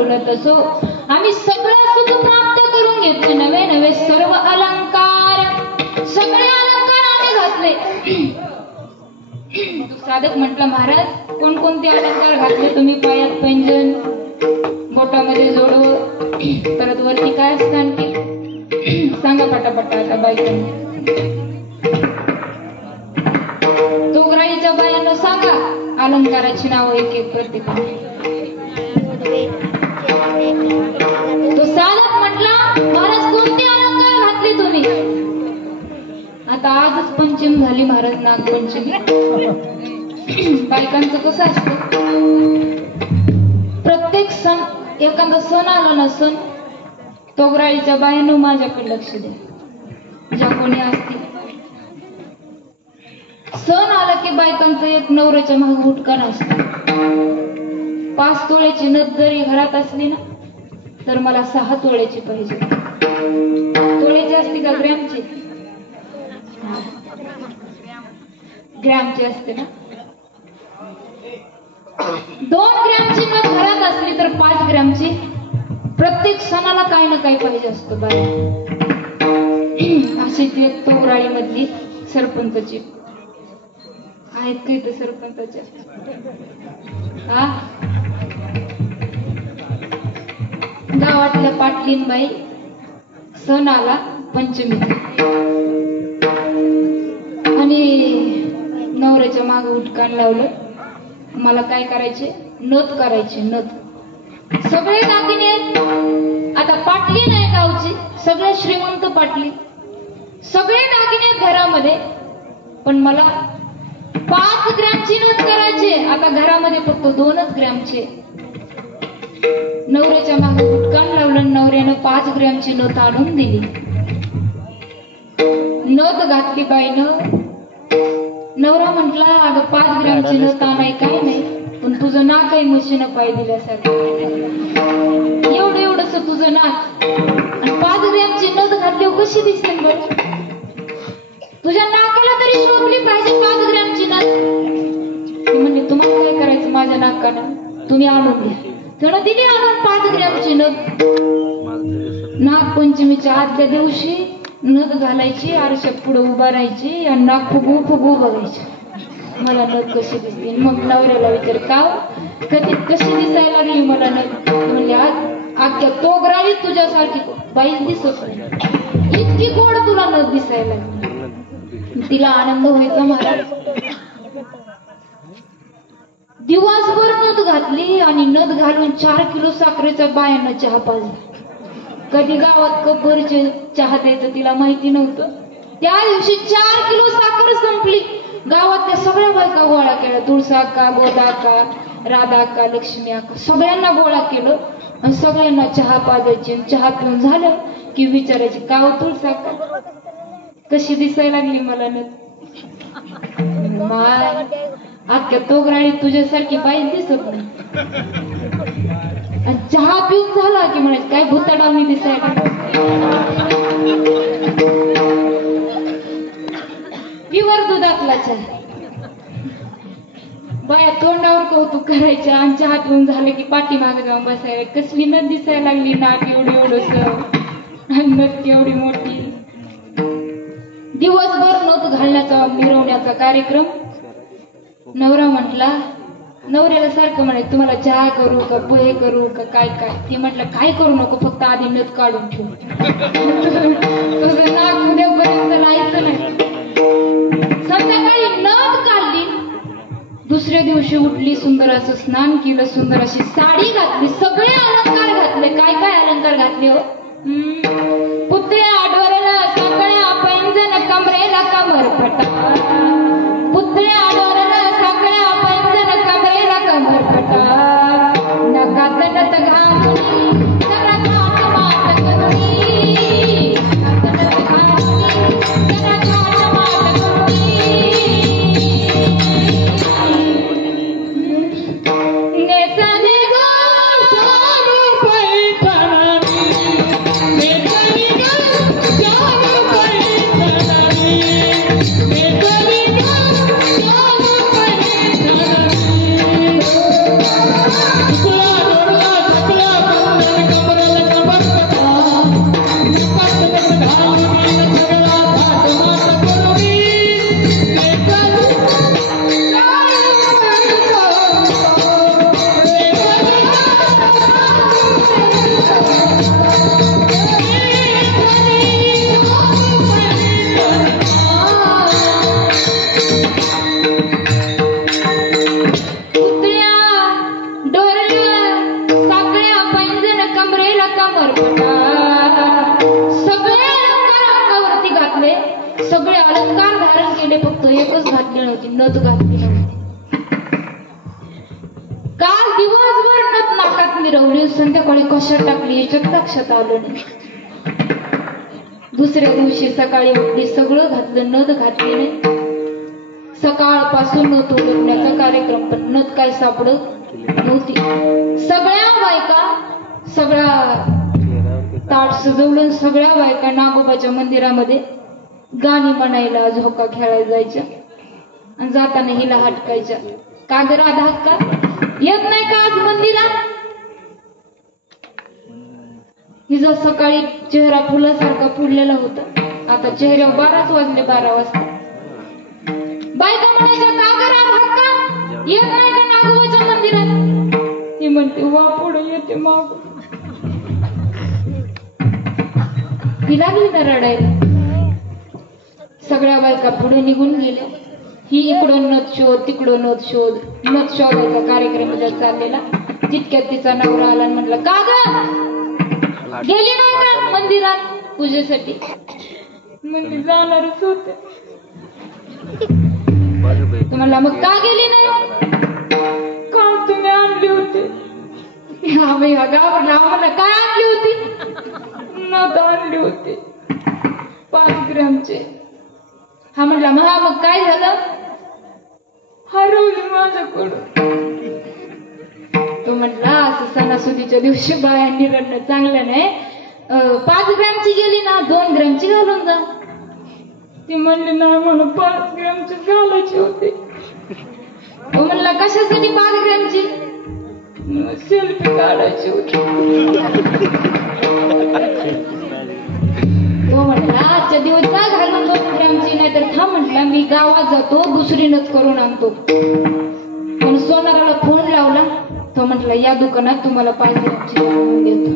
डोलत असो आम्ही सगळं सुख प्राप्त करून घेतले नवे नवे सर्व अलंकार सगळे अलंकार आम्ही घातले तो साधक म्हटला महाराज कोणकोणते अलंकार घातले तुम्ही पायात पैंजण बोटामध्ये जोडव परत वरती काय असतं आणखी सांगा पटापटा आता बायकांनी तोगराईच्या बायांना सांगा अलंकाराची नावं एक एक प्रत्येकाने तो साधक म्हटला महाराज कोणते अलंकार घातले तुम्ही आता आजच पंचमी झाली महाराज नागपंचमी बायकांचं कसं असतं प्रत्येक सण एखादा सण आला ना सण तोगराळीच्या बायानं माझ्याकडे लक्ष द्या ज्या कोणी असतील सण आला की बायकांचं एक नवऱ्याच्या मागे उठकान असतं 5 तोळ्याची नथ जरी घरात असली ना तर मला 6 तोळ्याची पाहिजे तोळ्याची असते का ग्रॅमची ग्रॅमची असते ना 2 ग्रॅमची नथ घरात असली तर 5 ग्रॅमची प्रत्येक सणाला काही ना काही पाहिजे असतं बाय अशी ती एक तोगराळी मधली सरपंचाची आहेत काही तर सरपंचाच्या हा गावातल्या पाटलीनबाई सण आला पंचमी आणि नवऱ्याच्या मागे उठकान लावलं मला काय करायचे नथ करायचे नथ सगळे दागिने आहेत आता पाटली नाही गावची सगळे श्रीमंत पाटली सगळे दागिने घरामध्ये पण मला 5 ग्रॅमची नथ करायचे आता घरामध्ये फक्त 2च ग्रॅमचे नवऱ्याच्या मागे उठकान लावलं नवऱ्यानं 5 ग्रॅमची नथ आणून दिली नथ घातली बाईनं नवरा म्हटला अगं 5 ग्रॅमची नथ आणाय काय नाही पण तुझं नाक काही मशीन पाय दिल्यासारखं एवढं एवढंस तुझं नाक आणि 5 ग्रॅमची नथ घातली कशी दिसेल बरं तुझ्या नाकाला तरी शोधली पाहिजे 5 ग्रॅमची नथ म्हणजे तुम्हाला काय करायचं माझ्या नाकानं तुम्ही आणून द्या त्यानं दिली आणून 5 ग्रॅमची नथ नागपंचमीच्या आदल्या दिवशी नथ घालायची आरशात पुढे उभा राहायची आणि नाक फुगू फुगू बघायची मला नथ कशी दिसते मग नवऱ्याला विचार का कधी कशी दिसायला लागली मला नथ म्हणजे आज अख्ख्या तोगराळी तुझ्यासारखी बाईच दिसत नाही इतकी गोड तुला नथ दिसायला लागली तिला आनंद व्हायचा महाराज दिवसभर नथ घातली आणि नथ घालून 4 किलो साखरेचा बायानं चहा पाजला कधी गावात कपरचे चहा द्यायचं तिला माहिती नव्हतं त्या दिवशी 4 किलो साखर संपली गावातल्या सगळ्या बायका गोळा केल्या तुळसा अक्का गोदा अक्का राधा अक्का लक्ष्मी अक्का सगळ्यांना गोळा केलं आणि सगळ्यांना चहा पाजायची चहा पिऊन झालं की विचारायची का हो तुळसा अक्का कशी दिसायला लागली मला नथ माय अख्ख्या तोगराळी तुझ्यासारखी बाई दिसत नाही आणि चहा पिऊन झाला की म्हणायचं काय भुताडावणी दिसायला प्युअर दुधातला चहा बाया तोंडावर कौतुक करायच्या आणि चहा पिऊन झालं की पाठीमागे जाऊन बसायला कसली नथ दिसायला लागली नाक एवढं एवढंस आणि नथ केवढी मोठी दिवसभर नथ घालण्याचा मिरवण्याचा कार्यक्रम नवरा म्हटला नवऱ्याला सारखं म्हणायचं तुम्हाला चहा करू का पोहे करू का काय काय ती म्हटलं काय करू नको फक्त आधी नथ काढून ठेवू तुझं नाक उद्यापर्यंत लायचं नाही संध्याकाळी नथ काढली दुसऱ्या दिवशी उठली सुंदर असं स्नान केलं सुंदर अशी साडी घातली सगळे अलंकार घातले काय काय अलंकार घातले हो पुतळ्या आडवऱ्याला साखळ्या पैंजण कमरेला कमरपटा पुतळ्या आडवऱ्याला साखळ्या पैंजण कमरेला कमरपटा नगात नत घालून जरा घाट माट करुणी नगात नत घालून जरा घाट माट करुणी नेसने गो सारू पैठणी घातली नव्हती, नथ घातली नव्हती. काल दिवसभर नथ नाकात मिरवली, संध्याकाळी कशात टाकली याच्यात लक्षात आलं नाही. दुसऱ्या दिवशी सकाळी उठली, सगळं घातलं, नथ घातली नाही. सकाळपासून नथ उडवण्याचा कार्यक्रम, पण नथ काय सापडत नव्हती. सगळ्या बायका सगळ्या ताट सजवलं, सगळ्या बायका नागोबाच्या मंदिरामध्ये गाणी म्हणायला, झोका खेळायला जायच्या आणि जाताना हिला हटकायच्या. का ग राधा हक्का येत नाही का आज मंदिरात? हिचा सकाळी चेहरा फुलासारखा फुललेला होता, आता चेहऱ्यावर 12च वाजले, 12 वाजता. बायका म्हणायच्या का ग राधा हक्का येत नाही का नागोबाच्या मंदिरात? ती म्हणते वा पुढे येते माग. ती लागली ना रडायला. सगळ्या बायका पुढे निघून गेल्या. ही इकडून नथ शोध, तिकडून नथ शोध, नथ शोधायचा कार्यक्रम चाललेला. तितक्यात तिचा नवरा आला आणि म्हटलं का ग गेली नाही का मंदिरात पूजेसाठी? म्हणजे जाणारच होते. तुम्हाला मग का गेली नाही? काल तुम्ही आणली होती. गावाला आम्हाला काय आणली होती? नथ आणली होती 5 ग्रॅमचे. हा म्हटला मग काय झालं? हरवली माझ्याकडून. तो म्हटला असं सणासुदीच्या दिवशी बायांनी रडणं चांगलं नाही. 5 ग्रॅमची गेली ना, 2 ग्रॅमची घालून जा. ती म्हणली नाही म्हणून 5 ग्रॅमची घालायची होती. तो म्हणला कशासाठी 5 ग्रॅमची? सेल्फी काढायची होती. तो म्हटला आजच्या दिवस का घालून 2 ग्रॅमची, नाही तर थांब म्हटला मी गावात जातो, दुसरी नथ करून आणतो. पण सोनाराला फोन लावला. तो म्हटला या दुकानात तुम्हाला 5 ग्रॅमची घालून देतो.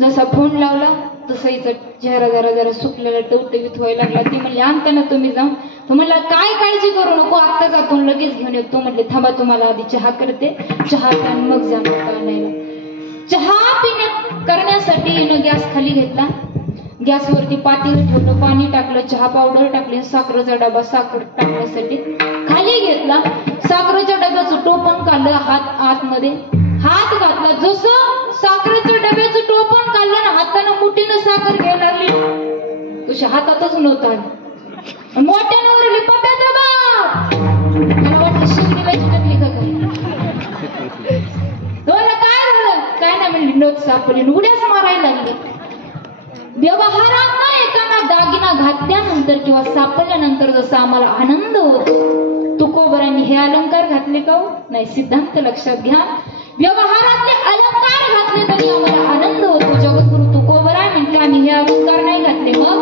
जसा फोन लावला तसा हिचा चेहरा जरा सुकलेला टवटवीत व्हायला लागला. ती म्हणली आणताना तुम्ही जाऊन. तो म्हणला काय काळजी करू नको, आत्ता जातो लगेच घेऊन येतो. म्हटले थांबा तुम्हाला आधी चहा करते, चहा प्या मग जा आणायला. चहा करण्यासाठी हिनं गॅस खाली घेतला. गॅसवरती पातेलं ठेवलं, पाणी टाकलं, चहा पावडर टाकली, साखरेचा डबा साखर टाकण्यासाठी खाली घेतला. साखरेच्या डब्याचं टोपण काढलं, हात आतमध्ये हात घातला. जसं साखरेच्या डब्याचं टोपण काढलं ना, हातानं मुठीनं साखर घ्यायला लागली, तुझ्या हातातच नव्हता. मोठ्यानं वरली पप्याचा बाप. मला वाटलं शिंदीला चिटकली का काय. काय झालं? काय नाही म्हणली नथ सापडली, उड्याच मारायला लागली. व्यवहारात ना एकाना दागिना घातल्यानंतर किंवा सापडल्यानंतर जसा आम्हाला आनंद होतो, तुकोबरांनी हे अलंकार घातले का? नाही. सिद्धांत लक्षात घ्या, व्यवहारातले अलंकार घातले तरी आम्हाला आनंद होतो. जगद्गुरु तुकोबरा म्हटले आम्ही हे अलंकार नाही घातले. मग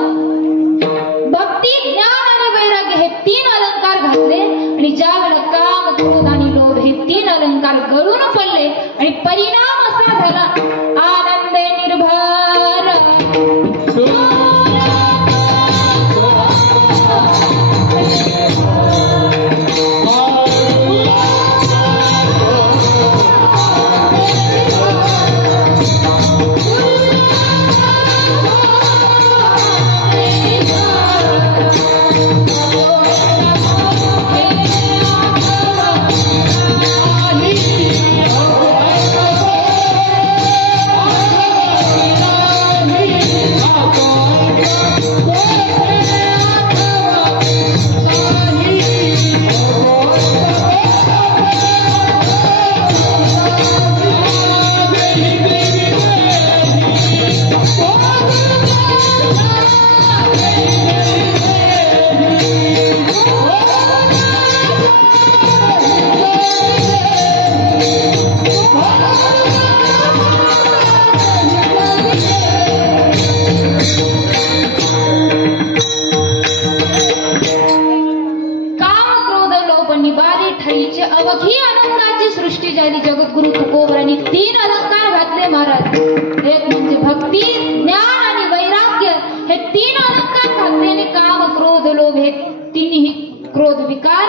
भक्ती, ज्ञान आणि वैराग्य हे 3 अलंकार घातले आणि ज्या वेळेला काम, क्रोध आणि लोभ हे 3 अलंकार गळून पडले आणि परिणाम असा झाला आनंदे निर्भर. अवघी आनंदाची सृष्टी झाली. जगद्गुरु तुकोबरांनी 3 अलंकार घातले महाराज. एक म्हणजे भक्ती, ज्ञान आणि वैराग्य हे 3 अलंकार घातले आणि काम, क्रोध, लोभ हे 3ही क्रोध विकार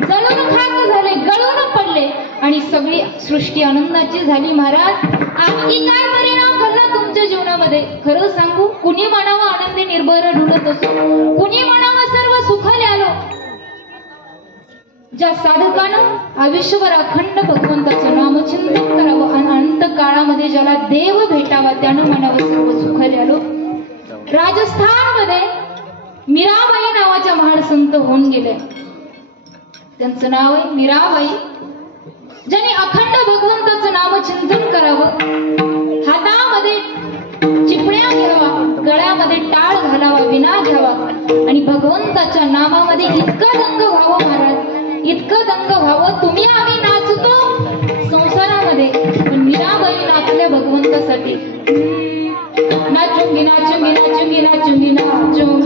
जळून खाक झाले, गळून पडले आणि सगळी सृष्टी आनंदाची झाली. महाराज आणखी काय परिणाम घडला तुमच्या जीवनामध्ये? खरं सांगू, कुणी म्हणावं आनंदी निर्भर ढुलत असो, कुणी म्हणावं सर्व सुखाले आलो, ज्या साधकानं आयुष्यभर अखंड भगवंताचं नामचिंतन करावं आणि अंत काळामध्ये ज्याला देव भेटावा त्यानं मनावर सर्व सुख आलो. राजस्थानमध्ये मीराबाई नावाच्या महान संत होऊन गेले. त्यांचं नाव आहे मीराबाई. ज्यांनी अखंड भगवंताचं नामचिंतन करावं, हातामध्ये चिपण्या घ्यावा, गळ्यामध्ये टाळ घालावा, विना घ्यावा आणि भगवंताच्या नामामध्ये इतकं दंग व्हावं महाराज, इतकं दंग व्हावं. तुम्ही आम्ही नाचतो संसारामध्ये, पण मीराबाई नाचल्या भगवंतासाठी. नाचूंगी नाचूंगी नाचूंगी नाचूंगी नाचूंगी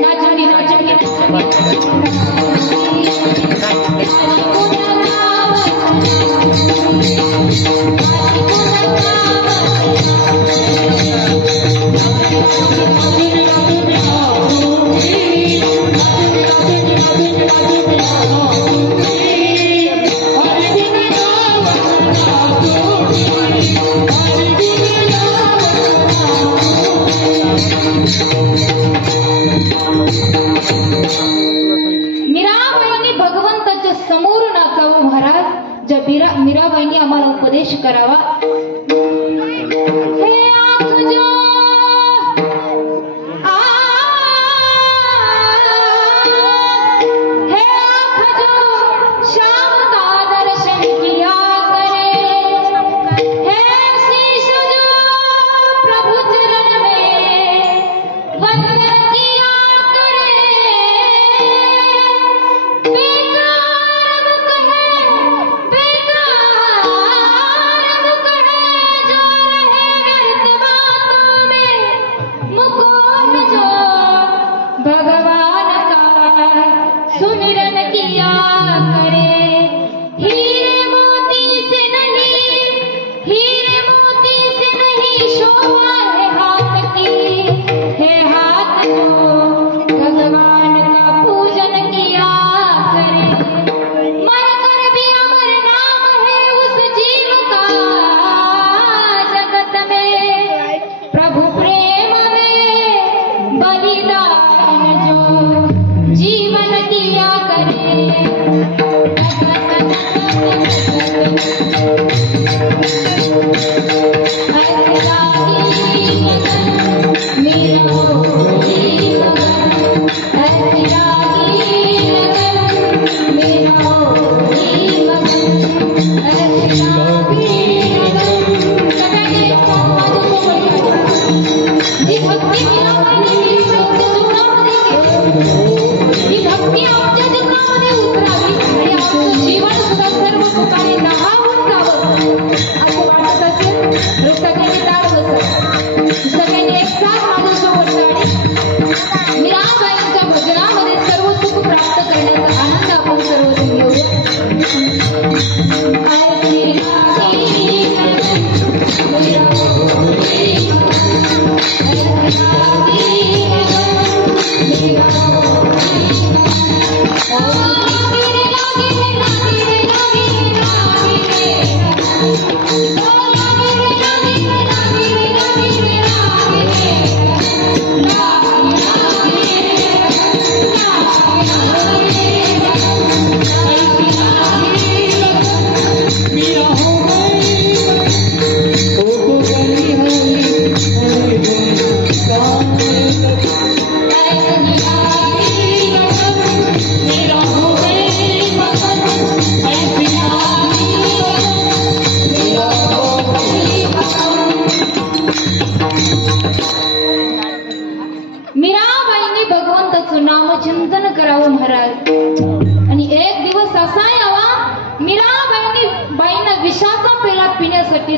नाचूंगी नाचूंगी मीराबाईंनी भगवंताच्या समोर नाचावं महाराज. ज्या मीराबाईंनी आम्हाला उपदेश करावा. हे तुझ्या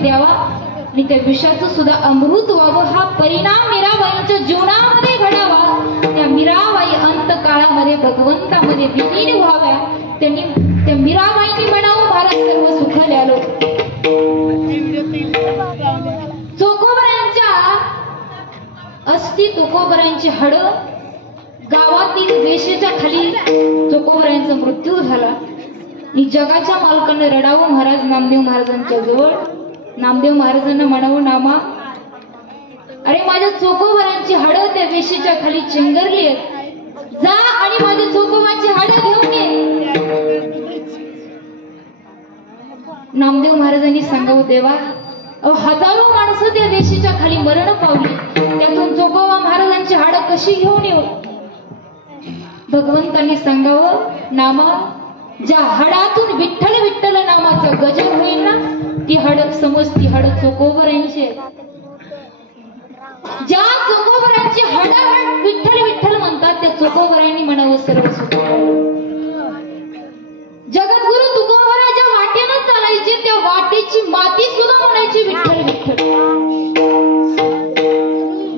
द्यावा आणि त्या विषाचं सुद्धा अमृत व्हावं हा परिणाम मीराबाईंच्या जीवनामध्ये घडावा. त्या मीराबाई अंत काळामध्ये भगवंतामध्ये विलीन व्हाव्या. त्यांनी त्या मीराबाईंनी म्हणावं महाराज सर्व सुखाले आलो. चोकोबरांच्या अस्थि तुकोबरांची हड गावातील वेशीच्या खाली चोकोबरांचा मृत्यू झाला आणि जगाच्या मालकाने रडावं महाराज नामदेव महाराजांच्या जवळ. नामदेव महाराजांना म्हणावं नामा अरे माझ्या चोकोबरांची हाडं त्या वेशीच्या खाली चेंगरली आहेत. जा आणि माझ्या चोकोबाची हाडं घेऊन ये. नामदेव महाराजांनी सांगावं देवा, हजारो माणसं त्या देशीच्या खाली मरण पावली, त्यातून चोकोबा महाराजांची हाडं कशी घेऊन येऊ. भगवंतांनी सांगावं नामा, ज्या हाडातून विठ्ठल विठ्ठल नामाचा गजर होईल ना, ती हाडं समज ती हाडं चोकोबरांची. ज्या चोकोबरांची हाडं विठ्ठल विठ्ठल म्हणतात त्या चोकोबरांनी म्हणावं सर्व सुख. जगद्गुरु तुकोबराच्या वाटेनं चालायची, त्या वाटेची माती सुद्धा म्हणायची विठ्ठल विठ्ठल.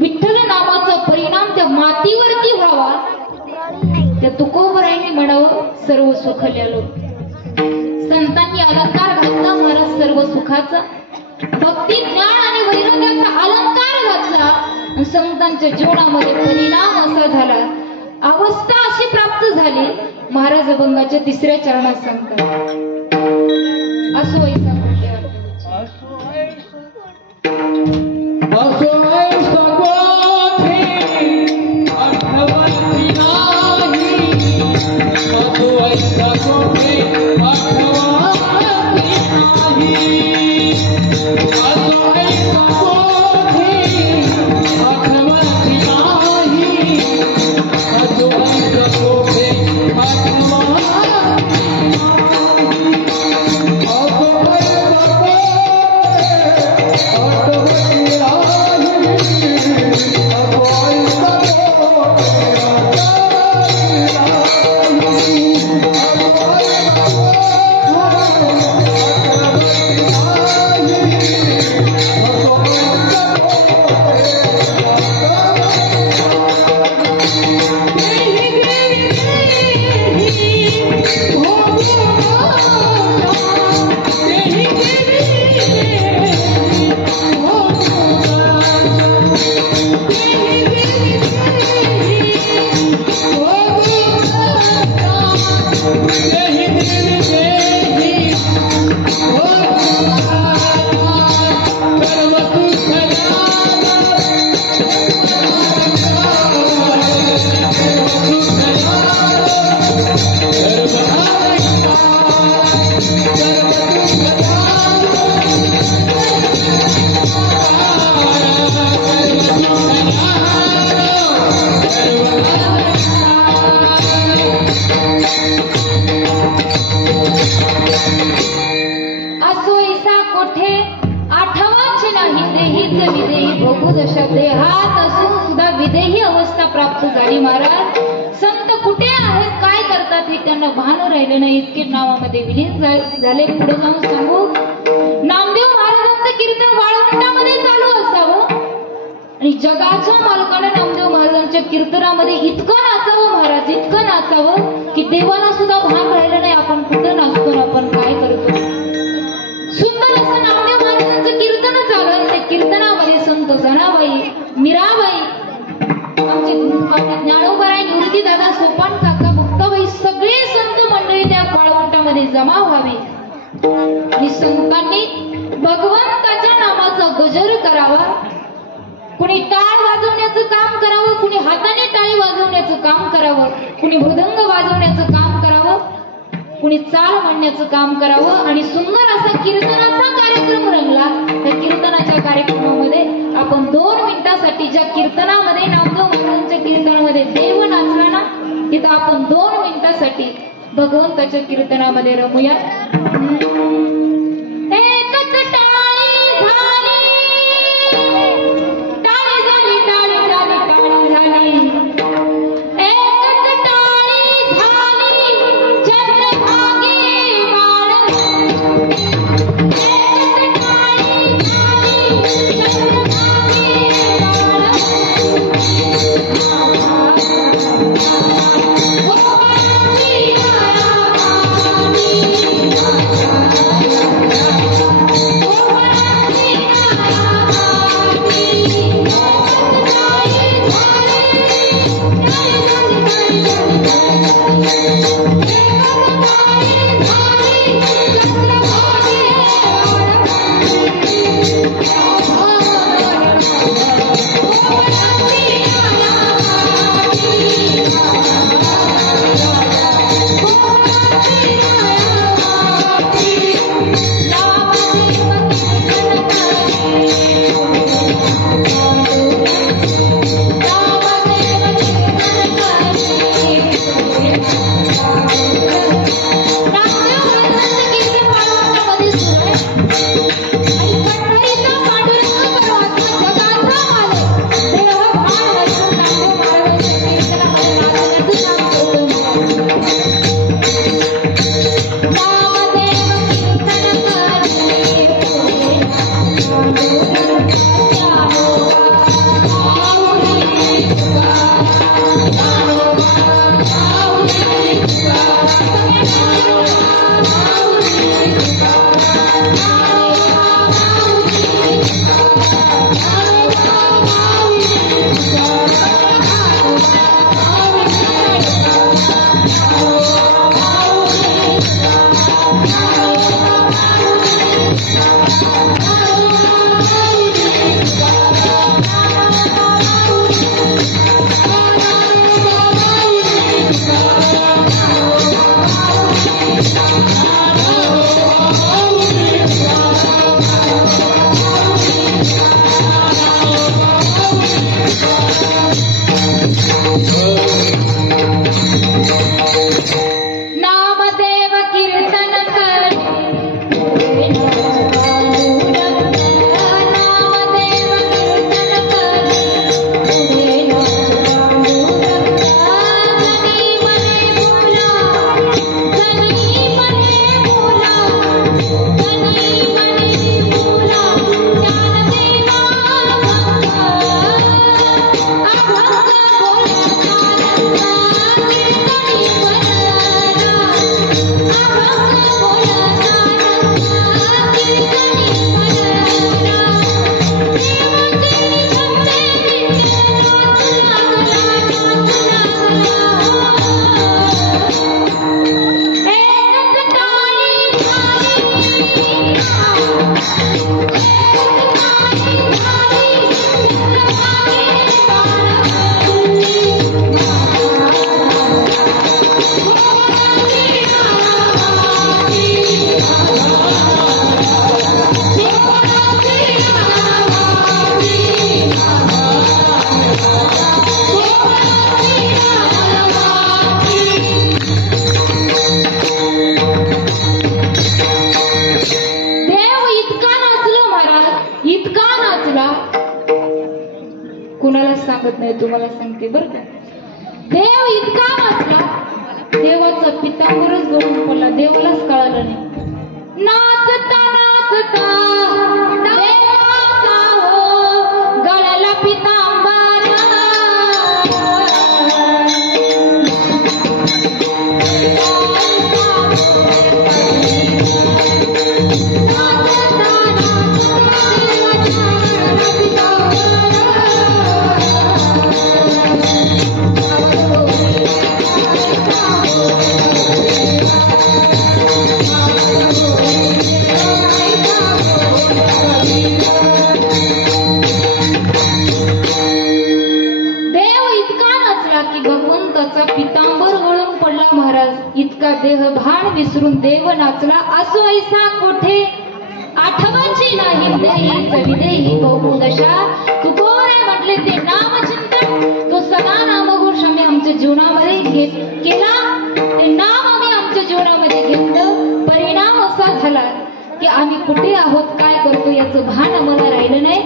विठ्ठल नामाचा परिणाम त्या मातीवरती व्हावा, त्या तुकोबरांनी म्हणावं सर्व सुखल्यालो. संतांनी अलंकार घातला महाराज सर्व सुखाचा, भक्ती ज्ञान आणि वैराग्याचा अलंकार घातला. संतांच्या जीवनामध्ये परिणाम असा झाला, अवस्था अशी प्राप्त झाली. महाराज अभंगाच्या 3ऱ्या चरणात सांगतात असो ऐसा देहात असून सुद्धा विदेही अवस्था प्राप्त झाली. महाराज संत कुठे आहेत, काय करतात हे त्यांना भान राहिलं नाही, इतके नावामध्ये विलीन झाले. पुढे जाऊन सांगू, नामदेव महाराजांचं कीर्तन वाळवंटामध्ये चालू असावं आणि जगाच्या मालकाने नामदेव महाराजांच्या कीर्तनामध्ये इतकं नाचावं महाराज, इतकं नाचावं की देवाला सुद्धा भान राहिलं नाही आपण कुठं नाचतो, आपण काय करतो. सुंदर असं नामदेव महाराजांचं कीर्तन चालू. त्या कीर्तनामध्ये संत जनाबाई, मीराबाई, आमचे ज्ञानोबराय, निवृत्ती दादा, सोपान काका, मुक्ताबाई, सगळे संत मंडळी त्या वाळवंटामध्ये जमा व्हावे आणि संतांनी भगवंताच्या नामाचा गजर करावा. कुणी टाळ वाजवण्याचं काम करावं, कुणी हाताने टाळी वाजवण्याचं काम करावं, कुणी मृदंग वाजवण्याचं काम करावं, कुणी चाल म्हणण्याचं काम करावं आणि सुंदर असा कीर्तनाचा कार्यक्रम रंगला. त्या कीर्तनाच्या कार्यक्रमामध्ये आपण 2 मिनिटासाठी, ज्या कीर्तनामध्ये नामदेव महाराजांच्या कीर्तनामध्ये देव नाचला ना, तिथं आपण 2 मिनिटासाठी भगवंताच्या कीर्तनामध्ये रमूया. एकच टाळी झाली, टाळी झाली, टाळी झाली, टाळी झाली, एकच टाळी झाली, चंद्रभागी बाळ, एकच टाळी झाली, चंद्रभागी बाळ. कुणालाच सांगत नाही, तुम्हाला सांगते बरं का. देव इतका वाचला, देवाचा पितांबरच गळून पडला, देवालाच कळालं नाही. नाचता नाचता देवाचा हो गळाला पितांबर. इतका देह भान विसरून देव नाचला, असो ऐसा कोठे आठवायची नाही देही विदेही बहुदशा. तुकोबराय म्हटले ते नामचिंतन, तो सदा नामघोष आम्ही आमच्या जीवनामध्ये केला, ते नाम आम्ही आमच्या जीवनामध्ये घेतलं. परिणाम असा झाला की आम्ही कुठे आहोत, काय करतो याचं भान आम्हाला राहिलं नाही.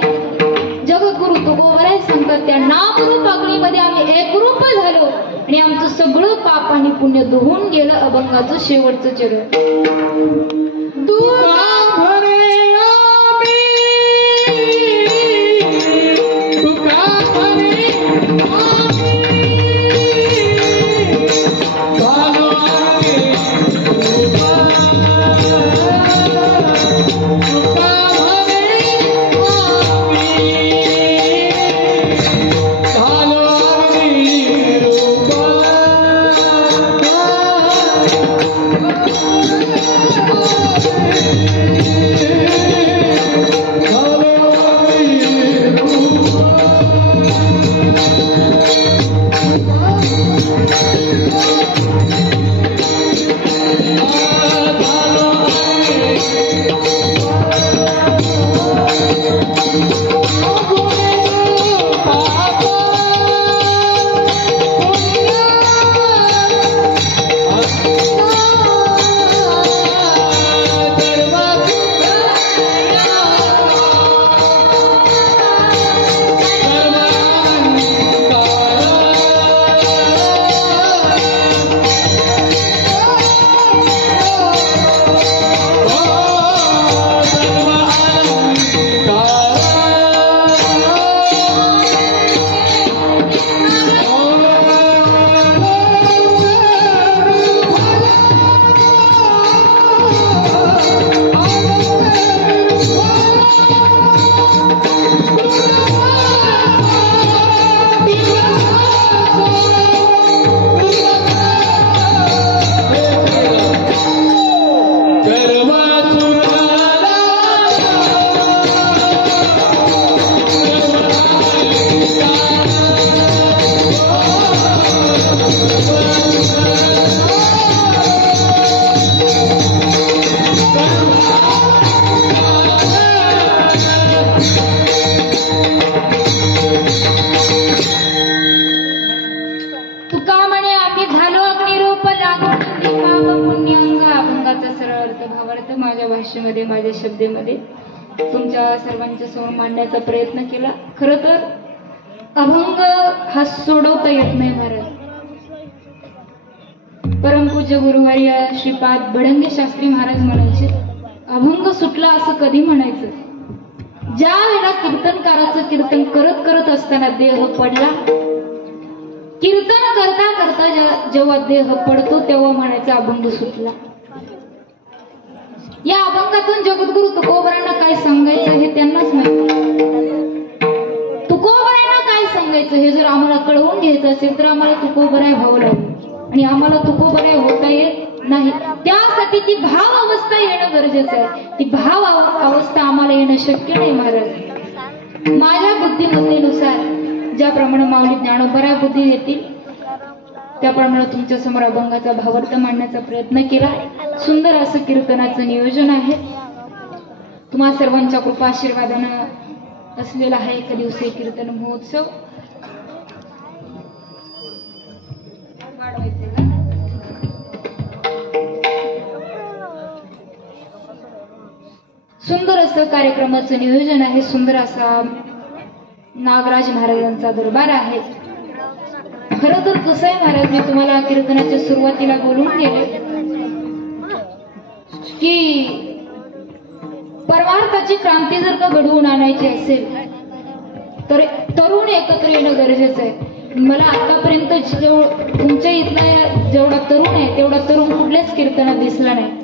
जगद्गुरु तुकोबराय सांगतात त्या नामरूप अग्नीमध्ये आम्ही एकरूप झालो आणि आमचं सगळं पाप आणि पुण्य धुवून गेलं. अभंगाचं शेवटचं चरण. माझ्या शब्दामध्ये तुमच्या सर्वांच्या समोर मांडण्याचा प्रयत्न केला. खरं तर अभंग हा सोडवता येत नाही महाराज. परमपूज्य गुरुवर्य श्रीपाद बडंगे शास्त्री महाराज म्हणायचे, अभंग सुटला असं कधी म्हणायचं, ज्या वेळेला कीर्तनकाराचं कीर्तन करत करत असताना देह पडला, कीर्तन करता करता जेव्हा देह पडतो तेव्हा म्हणायचा अभंग सुटला. या अभंगातून जगद्गुरु तुकोबरांना काय सांगायचं हे त्यांनाच माहिती. तुकोबरांना काय सांगायचं हे जर आम्हाला कळवून घ्यायचं असेल तर आम्हाला तुकोबराय व्हावं लागेल आणि आम्हाला तुकोबराय होता येत नाही. त्यासाठी ती भाव अवस्था येणं गरजेचं आहे. ती भाव अवस्था आम्हाला येणं शक्य नाही महाराज. माझ्या बुद्धिमत्तेनुसार ज्याप्रमाणे माऊली ज्ञानोबराय बुद्धी देतील त्याप्रमाणे तुमच्या समोर अभंगाचा भावार्थ मांडण्याचा प्रयत्न केला. सुंदर असं कीर्तनाचं नियोजन आहे. तुम्हा सर्वांच्या कृपा आशीर्वादानं असलेला हा एक दिवसीय कीर्तन महोत्सव. सुंदर असं कार्यक्रमाचं नियोजन आहे. सुंदर असा नागराज महाराजांचा दरबार आहे. खरं तर कसं आहे महाराज, मी तुम्हाला कीर्तनाच्या सुरुवातीला बोलून गेले की परमार्थाची क्रांती जर का घडवून आणायची असेल तर तरुण एकत्र येणं गरजेचं आहे. मला आतापर्यंत तुमच्या इथला जेवढा तरुण आहे तेवढा तरुण कुठल्याच कीर्तनात दिसला नाही.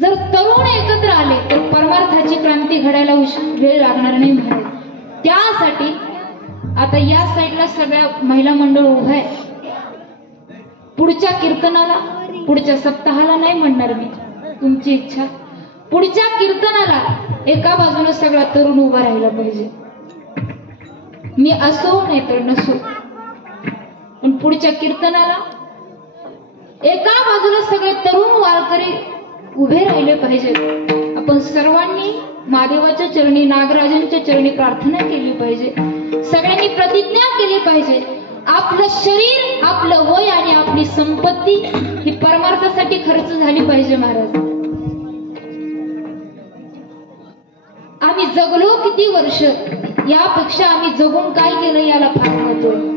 जर तरुण एकत्र आले तर परमार्थाची क्रांती घडायला वेळ लागणार नाही महाराज. त्यासाठी आता या साईडला सगळ्या महिला मंडळ उभं आहे. पुढच्या कीर्तनाला, पुढच्या सप्ताहाला नाही म्हणणार मी, तुमची इच्छा, पुढच्या कीर्तनाला एका बाजूला सगळा तरुण उभा राहिला पाहिजे. मी असो नाही तर नसो, पण पुढच्या कीर्तनाला एका बाजूला सगळे तरुण वारकरी उभे राहिले पाहिजेत. आपण सर्वांनी महादेवाच्या चरणी, नागराजांच्या चरणी प्रार्थना केली पाहिजे. सगळ्यांनी प्रतिज्ञा केली पाहिजे, आपलं शरीर, आपलं वय आणि आपली संपत्ती ही परमार्थासाठी खर्च झाली पाहिजे. महाराज, आम्ही जगलो किती वर्ष, यापेक्षा आम्ही जगून काय केलं याला फार महत्व आहे.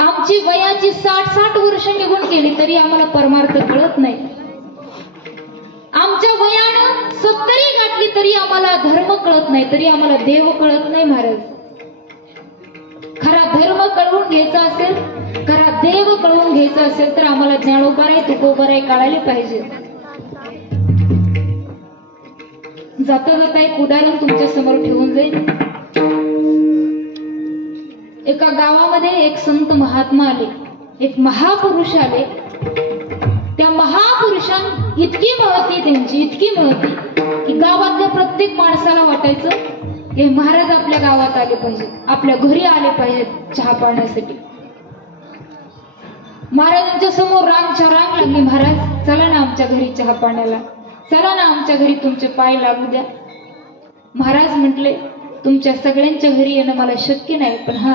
आमची वयाची 60-60 वर्ष निघून गेली तरी आम्हाला परमार्थ कळत नाही. आमच्या वयानं 70 गाठली तरी आम्हाला धर्म कळत नाही, तरी आम्हाला देव कळत नाही. महाराज, खरा धर्म कळवून घ्यायचा असेल, खरा देव कळवून घ्यायचा असेल तर आम्हाला ज्ञानोबाराय, तुकोबाराय काढायला पाहिजे. जाता जाता एक उदाहरण तुमच्या समोर ठेवून जाईल. एका गावामध्ये एक संत महात्मा आले, एक महापुरुष आले. त्या महापुरुषां इतकी महती, त्यांची इतकी महती की गावातल्या प्रत्येक माणसाला वाटायचं हे महाराज आपल्या गावात आले पाहिजे, आपल्या घरी आले पाहिजेत चहा पाण्यासाठी. महाराजांच्या समोर रांगच्या रांग लागली. महाराज, चला ना आमच्या घरी चहा पाण्याला, चला ना आमच्या घरी तुमचे पाय लागू द्या. महाराज म्हटले, तुमच्या सगळ्यांच्या घरी येणं मला शक्य नाही, पण हा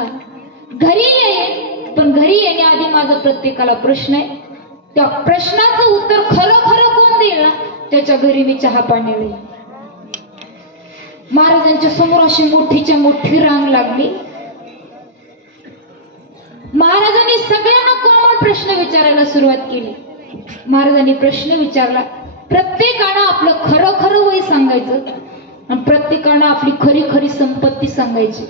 घरी येईन, पण घरी येण्याआधी माझा प्रत्येकाला प्रश्न आहे. त्या प्रश्नाचं उत्तर खरं खरं कोण देईल ना त्याच्या घरी मी चहा पाण्याला येईन. महाराजांच्या समोर अशी मोठीच्या मोठी रांग लागली. महाराजांनी सगळ्यांना कॉमन प्रश्न विचारायला सुरुवात केली. महाराजांनी प्रश्न विचारला, प्रत्येकानं आपलं खरं खरं वय सांगायचं आणि प्रत्येकानं आपली खरी खरी संपत्ती सांगायची.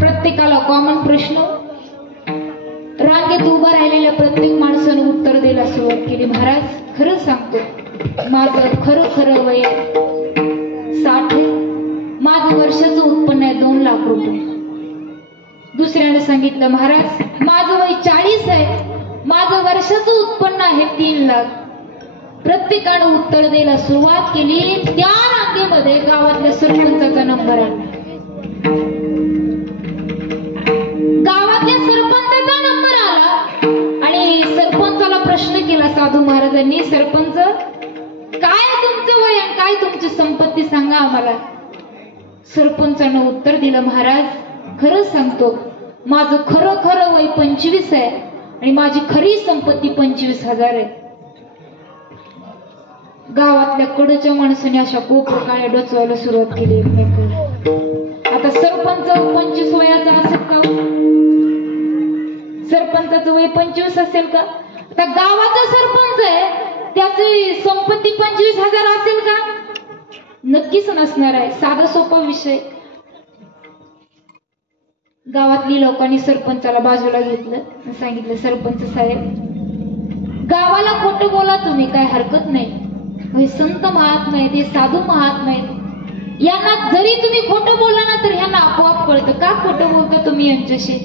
प्रत्येकाला कॉमन प्रश्न. रांगेत उभा राहिलेल्या प्रत्येक माणसानं उत्तर द्यायला सुरुवात केली. महाराज, खरं सांगतो, माझं खरं खरं वय 60 आहे. माझं वर्षाचं उत्पन्न आहे 2 लाख रुपये. दुसऱ्याने सांगितलं, महाराज, माझं वय 40 आहे. माझं वर्षाचं उत्पन्न आहे 3 लाख. प्रत्येकानं उत्तर द्यायला सुरुवात केली. त्या रांगेमध्ये गावातल्या सरपंचाचा नंबर आला. गावातल्या सरपंचाचा नंबर आला आणि सरपंचाला प्रश्न केला साधू महाराजांनी, सरपंच, काय तुमचं वय आणि काय तुमची संपत्ती सांगा आम्हाला. सरपंचानं उत्तर दिलं, महाराज, खरं सांगतो, माझं खरं खरं वय 25 आहे आणि माझी खरी संपत्ती 25,000 आहे. गावातल्या कडच्या माणसाने अशा कोपरकाळ्या डोचवायला सुरुवात केली. आता सरपंच 25 वयाचा असेल का? सरपंचाचं वय 25 असेल का? आता गावाचा सरपंच आहे, त्याची संपत्ती 25,000 असेल का? नक्कीच नसणार आहे. साधा सोपा विषय. गावातली लोकांनी सरपंचाला बाजूला घेतलं, सांगितलं, सरपंच साहेब, गावाला खोटं बोला तुम्ही, काय हरकत नाही. हे संत महात्मा आहेत, हे साधू महात्मा आहेत, यांना जरी तुम्ही खोटं बोलला ना तर ह्यांना आपोआप कळतं. का खोटं बोलता तुम्ही यांच्याशी?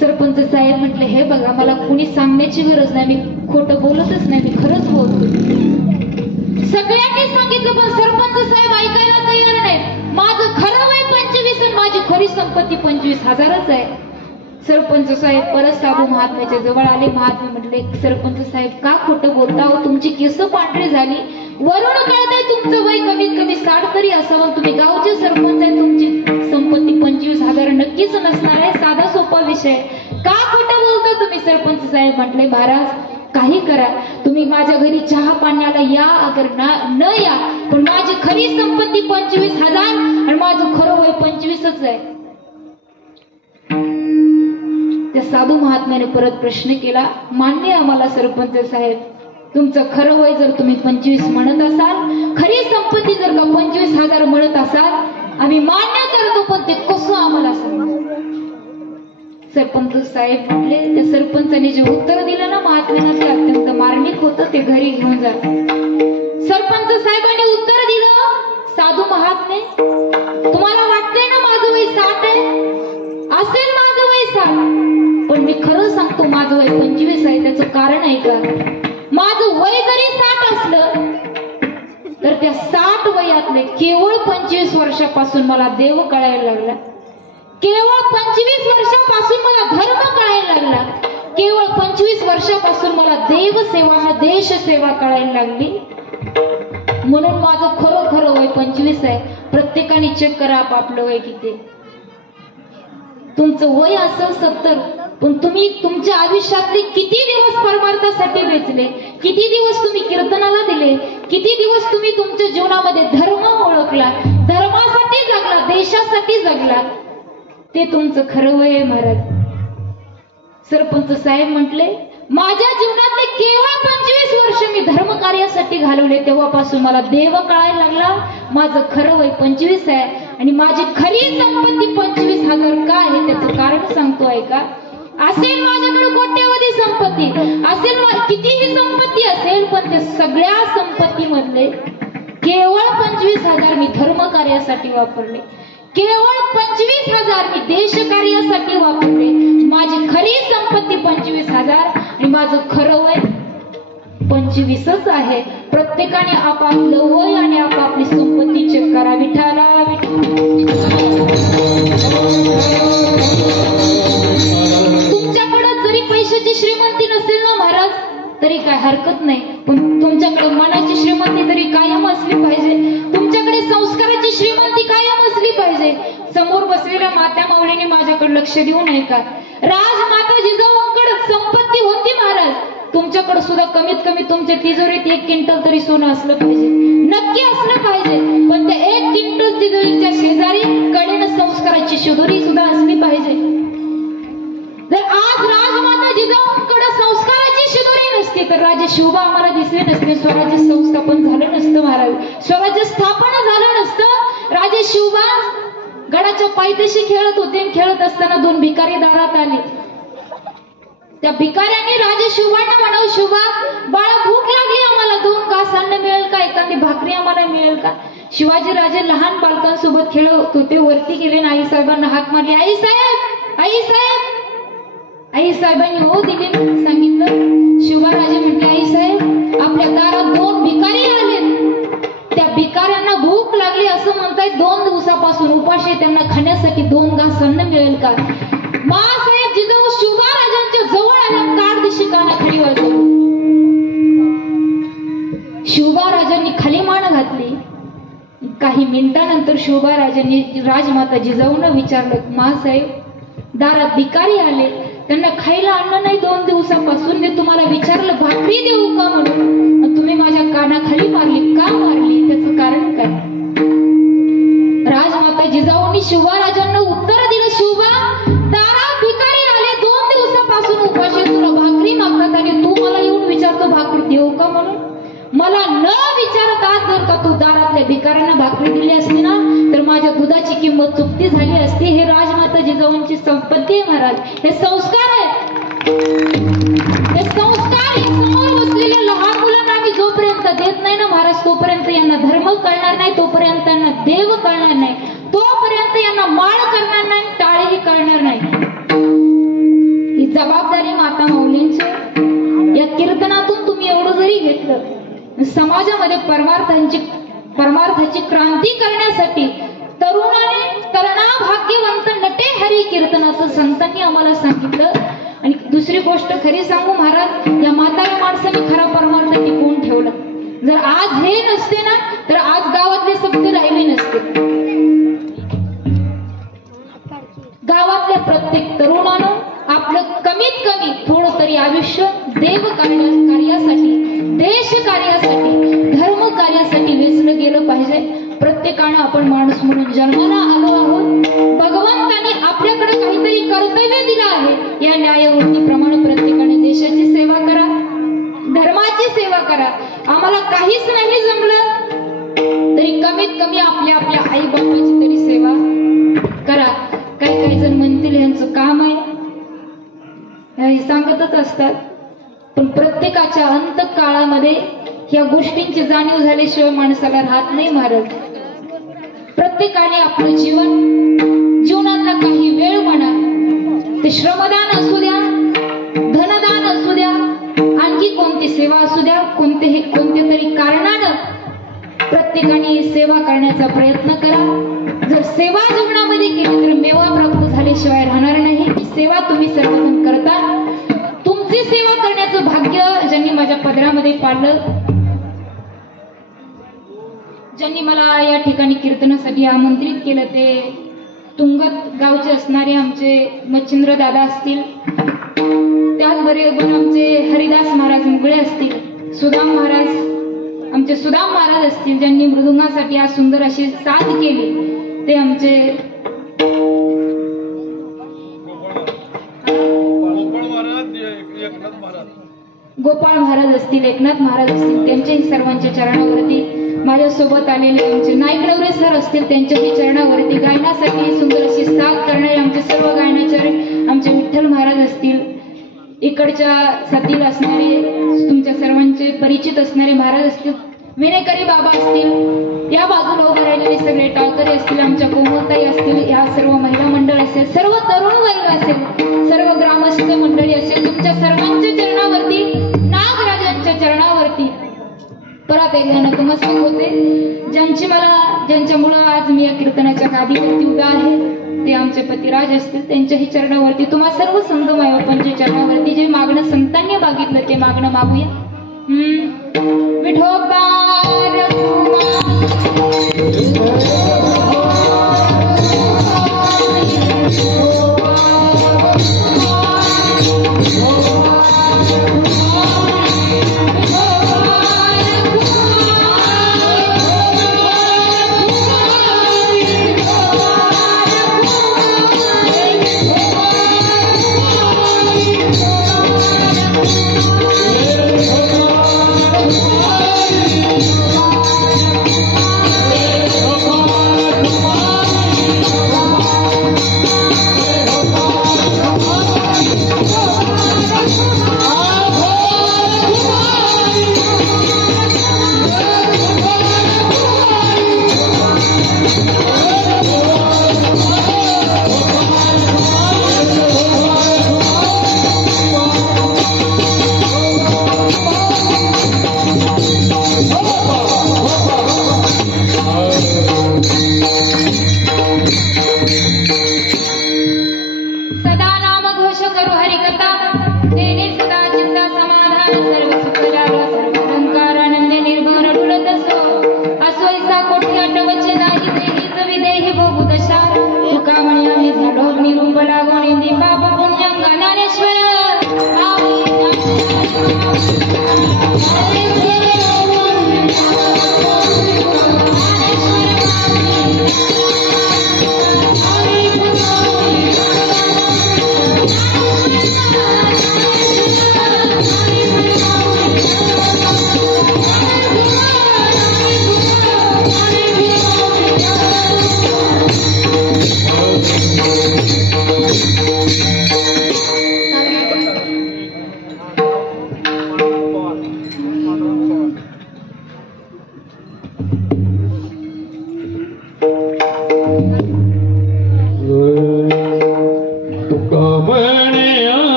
सरपंच साहेब म्हटले, हे बघा, मला कुणी सांगण्याची गरज नाही, मी खोटं बोलतच नाही, मी खरंच बोलतो. सगळ्यांनी सांगितलं, पण सरपंच साहेब ऐकायला तयार नाही. माझं खरं वय 25 आणि माझी खरी संपत्ती 25,000च आहे. सरपंच साहेब परत साधू महात्म्याच्या जवळ आले. महात्मा म्हटले, सरपंच साहेब, का खोटं बोलता हो? तुमची केस पांढरी झाली, वरून कळतंय तुमचं वय कमीत कमी 60 तरी असावं. तुम्ही गावचे सरपंच आहे, तुमची संपत्ती 25,000 नक्कीच नसणार आहे. साधा सोपा विषय, का खोटं बोलता तुम्ही? सरपंच साहेब म्हटले, महाराज, काही करा, तुम्ही माझ्या घरी चहा पाण्याला या अगर न या, पण माझी खरी संपत्ती 25,000 आणि माझं खरं वय 25च आहे. त्या साधू महात्म्याने परत प्रश्न केला, मान्य आम्हाला सरपंच साहेब, तुमचं खरं वय जर तुम्ही 25 म्हणत असाल, खरी संपत्ती जर का 25,000 म्हणत असाल, आम्ही मान्य करतो, पण ते कसं आम्हाला सांगा. सरपंच साहेब म्हटले, त्या सरपंचाने जे उत्तर दिलं ना महात्म्यानं ते अत्यंत मार्मिक होतं, ते घरी घेऊन जा. सरपंच साहेबांनी उत्तर दिलं, साधू महात्मे, तुम्हाला वाटतंय ना माझं वय 60 आहे, असेल माझं वय 60, पण मी खरं सांगतो माझं वय 25 आहे. त्याचं कारण आहे का, माझं वय जरी 60 असलं तर त्या 60 वयातले केवळ 25 वर्षापासून मला देव कळायला लागला, केवळ 25 वर्षापासून मला धर्म कळायला लागला, केवळ 25 वर्षापासून मला देवसेवा देश सेवा कळायला लागली. म्हणून माझं खरं वय 25 आहे. प्रत्येकाने चेक करा आपापलं वय किती. तुमचं वय असेल 70, पण तुम्ही तुमच्या आयुष्यातले किती दिवस परमार्थासाठी वेचले, किती दिवस तुम्ही कीर्तनाला दिले, किती दिवस तुम्ही तुमच्या जीवनामध्ये धर्म ओळखला, धर्मासाठी जगला, देशासाठी जगला, ते तुमचं खरं वय आहे महाराज. सरपंच साहेब म्हटले, माझ्या जीवनातले केवळ 25 वर्ष मी धर्म कार्यासाठी घालवले, तेव्हापासून मला देव कळायला लागला, माझं खरं वय 25 आहे आणि माझी खरी संपत्ती 25,000 का आहे त्याचं कारण सांगतो ऐका. असेल माझ्याकडे कोट्यवधी संपत्ती असेल, कितीही संपत्ती असेल, पण ते सगळ्या संपत्तीमधले केवळ 25,000 मी धर्म कार्यासाठी वापरले, केवळ 25,000 मी देश कार्यासाठी वापरले. माझी खरी संपत्ती 25,000 आणि माझं खरं वय 25च आहे. प्रत्येकाने आपापलं वय आणि आपापली संपत्ती चेक करा. विठाला तुमच्याकडे जरी पैशाची श्रीमंती नसेल ना महाराज तरी काय हरकत नाही, पण तुमच्याकडे मनाची श्रीमंती तरी कायम असली पाहिजे, तुमच्याकडे संस्काराची श्रीमंती कायम असली पाहिजे. समोर बसलेल्या माता माऊलीने माझ्याकडे लक्ष देऊ नये का, राजमाता जिजाऊंकडे संपत्ती होती महाराज, तुमच्याकडे सुद्धा कमीत कमी तुमच्या तिजोरीत 1 क्विंटल तरी सोनं असलं पाहिजे, नक्की असलं पाहिजे. पण त्या 1 क्विंटल तिजोरीच्या शेजारी कडेनं संस्काराची शिदोरी सुद्धा असली पाहिजे. जर आज राजमाता जिजाऊंकडे संस्काराची शिदोरी नसती तर राजे शिवबा आम्हाला दिसले नसते, स्वराज्य संस्थापन झालं नसतं महाराज, स्वराज्य स्थापना झालं नसतं. राजे शिवबा गडाच्या पायथ्याशी खेळत होते, खेळत असताना 2 भिकारी दारात आले. त्या भिकाऱ्यांनी राजे शिवबांना म्हणावं, शिवबा बाळा भूक लागली, आम्हाला 2 घास अन्न मिळेल का, एखादी भाकरी आम्हाला मिळेल का. शिवाजी राजे लहान बालकांसोबत खेळत होते, वरती गेले ना आई साहेबांना हाक मारली, आई साहेब, आई साहेब. आई साहेबांनी हो दिली, सांगितलं. शिवराजे म्हटले, आई साहेब आपल्या दारात 2 भिकारी आलेत, त्या भिकाऱ्यांना भूक लागली असं म्हणतायत, 2 दिवसापासून उपाशी, त्यांना खाण्यासाठी 2 घास अन्न मिळेल का. मासाहेब जिजाऊ शिवराजांच्या जवळ आल्या, काढ दिशी कानाखाली वाजवली. शिवराजांनी खाली मान घातली. काही मिनिटानंतर शिवराजांनी राजमाता जिजाऊंना विचारलं, मासाहेब दारात भिकारी आले, त्यांना खायला अन्न नाही 2 दिवसापासून, मी तुम्हाला विचारलं भाकरी देऊ का म्हणून, तुम्ही माझ्या कानाखाली मारली, का मारली, त्याचं कारण काय. राजमाता जिजाऊंनी शिवराजांना उत्तर दिलं, शिवबा दारात भिकारी आले, 2 दिवसापासून उपाशी, तुला भाकरी मागतात आणि तू मला येऊन विचारतो भाकरी देऊ का म्हणून. मला न विचारता जर का तू दारातल्या भिकाऱ्यांना भाकरी दिली असती ना तर माझ्या दुधाची किंमत चुकती झाली असती. हे राजमाता जिजाऊंची संपत्ती आहे महाराज, हे संस्कार आहेत, हे संस्कार. हे समोर बसलेल्या लहान मुलांना आम्ही जोपर्यंत देत नाही ना महाराज, तोपर्यंत यांना धर्म कळणार नाही, तोपर्यंत यांना देव कळणार नाही, तोपर्यंत यांना माळ करणार नाही, टाळेही कळणार नाही. ही जबाबदारी माता माऊलींची. या कीर्तनातून तुम्ही एवढं जरी घेतलं, समाजामध्ये परमार्थाची क्रांती करण्यासाठी तरुणा भाग्यवंत नटे हरी कीर्तनाचं संतांनी आम्हाला सांगितलं. आणि दुसरी गोष्ट खरी सांगू महाराज, या म्हाताऱ्या माणसाने खरा परमार्थ टिकवून ठेवला. जर आज हे नसते ना तर आज गावातले सत्य राहिले नसते. गावातल्या प्रत्येक तरुणानं आपलं कमीत कमी थोडं तरी आयुष्य देव कार्यासाठी, देश कार्यासाठी, धर्म कार्यासाठी वेचलं गेलं पाहिजे. प्रत्येकानं आपण माणूस म्हणून जन्माला आलो आहोत. भगवंताने आपल्याकडे काहीतरी कर्तव्य दिलं आहे. या न्यायवृत्तीप्रमाणे प्रत्येकाने देशाची सेवा करा, धर्माची सेवा करा. आम्हाला काहीच नाही जमलं तरी कमीत कमी आपल्या आई बापाची तरी सेवा करा. काही जण म्हणतील यांचं काम आहे, हे सांगतच असतात, पण प्रत्येकाच्या अंतकाळामध्ये या गोष्टींची जाणीव झाल्याशिवाय माणसाला राहत नाही महाराज. प्रत्येकाने आपलं जीवनातला काही वेळ म्हणा, ते श्रमदान असू द्या, धनदान असू द्या, आणखी कोणती सेवा असू द्या, कोणत्या तरी कारणानं प्रत्येकाने सेवा करण्याचा प्रयत्न करा. जर सेवा जीवनामध्ये केली तर मेवा प्राप्त झाल्याशिवाय राहणार नाही. सेवा तुम्ही सर्वजण करता. तुमची सेवा करण्याचं भाग्य ज्यांनी माझ्या पदरामध्ये पाडलं, ज्यांनी मला या ठिकाणी कीर्तनासाठी आमंत्रित केलं, ते तुंगत गावचे असणारे आमचे मच्छिंद्र दादा असतील, त्याचबरोबर आमचे हरिदास महाराज मुगळे असतील, सुदाम महाराज असतील, ज्यांनी मृदुंगासाठी आज सुंदर अशी साथ केली, ते आमचे गोपाळ महाराज असतील, एकनाथ महाराज असतील, त्यांच्याही सर्वांच्या चरणावरती, माझ्यासोबत आलेले आमचे नाईक नवरे सर असतील, त्यांच्याही चरणावरती, गायनासाठी सुंदर अशी साथ करणारे आमचे सर्व गायनाचार्य आमचे विठ्ठल महाराज असतील, इकडच्या साथीला असणारे तुमच्या सर्वांचे परिचित असणारे महाराज असतील, विनेकरी बाबा असतील, या बाजूला उभे राहिलेले सगळे टाळकरी असतील, आमच्या कोमलताई असतील, या सर्व महिला मंडळ असेल, सर्व तरुण वर्ग असेल, सर्व ग्रामस्थ मंडळी असेल, तुमच्या सर्वांच्या चरणावरती, नागराजांच्या चरणावरती परत एकदा नतमस्तक होते. ज्यांच्यामुळं आज मी या कीर्तनाच्या गादीवरती उभा आहे, ते आमचे पतिराज असतील, त्यांच्याही चरणावरती, तुम्हा सर्व संत मायबापांच्या चरणावरती जे मागणं संतांनी मागितलं ते मागणं मागूया. विठोबा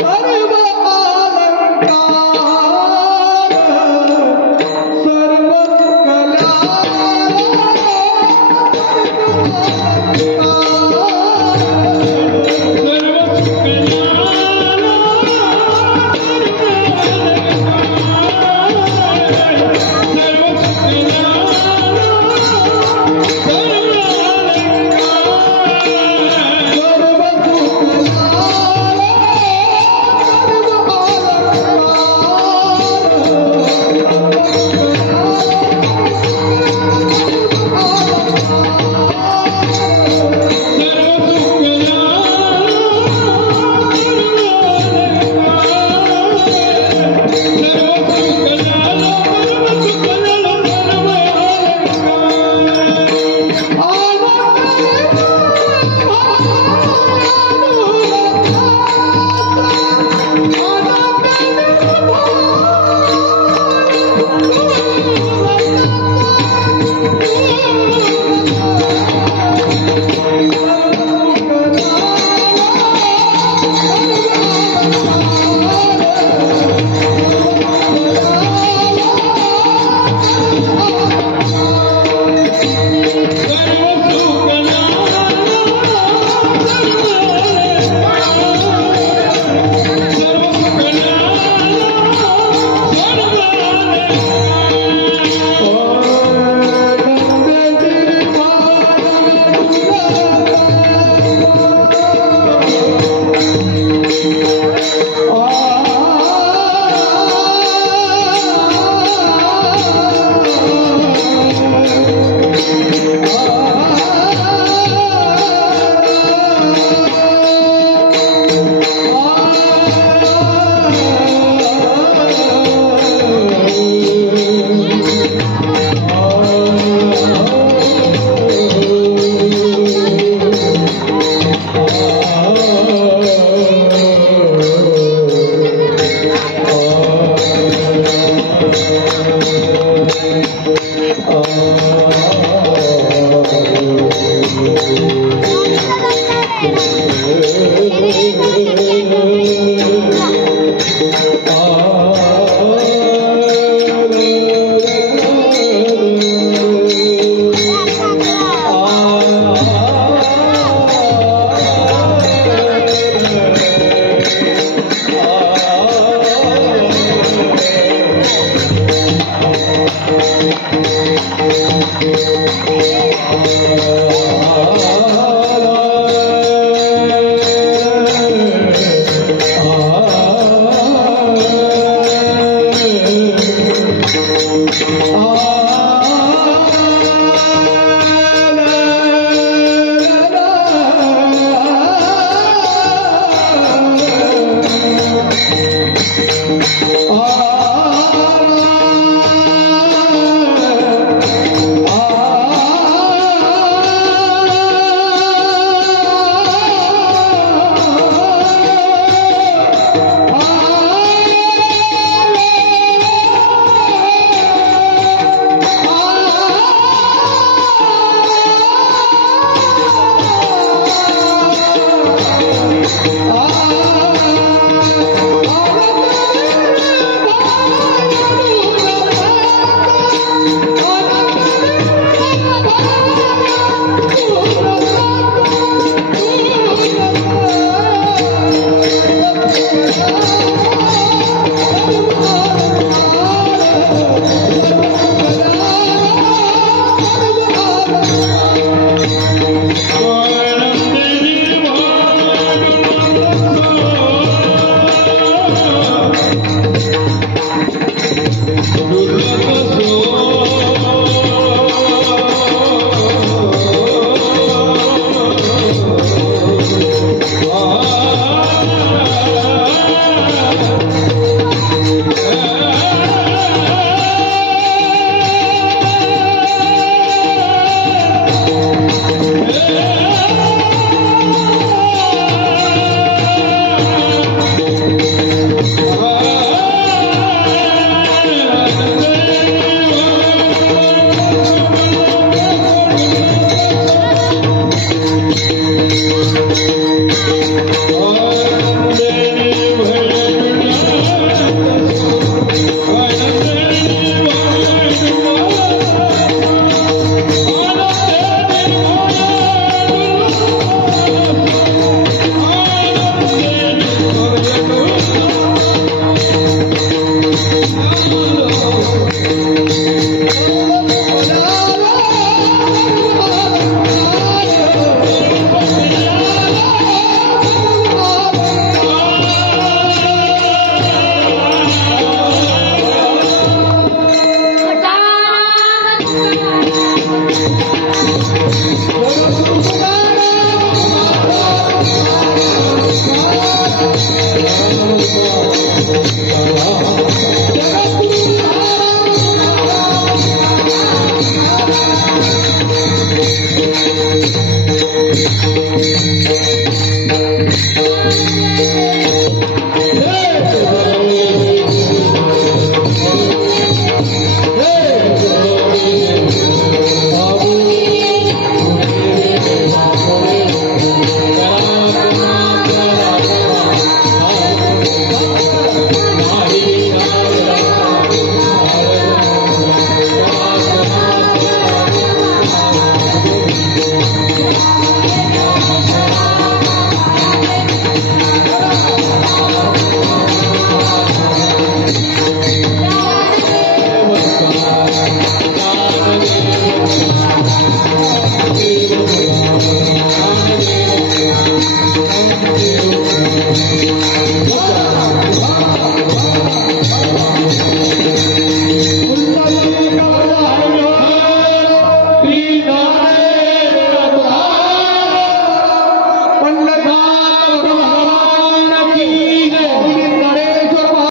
सर्व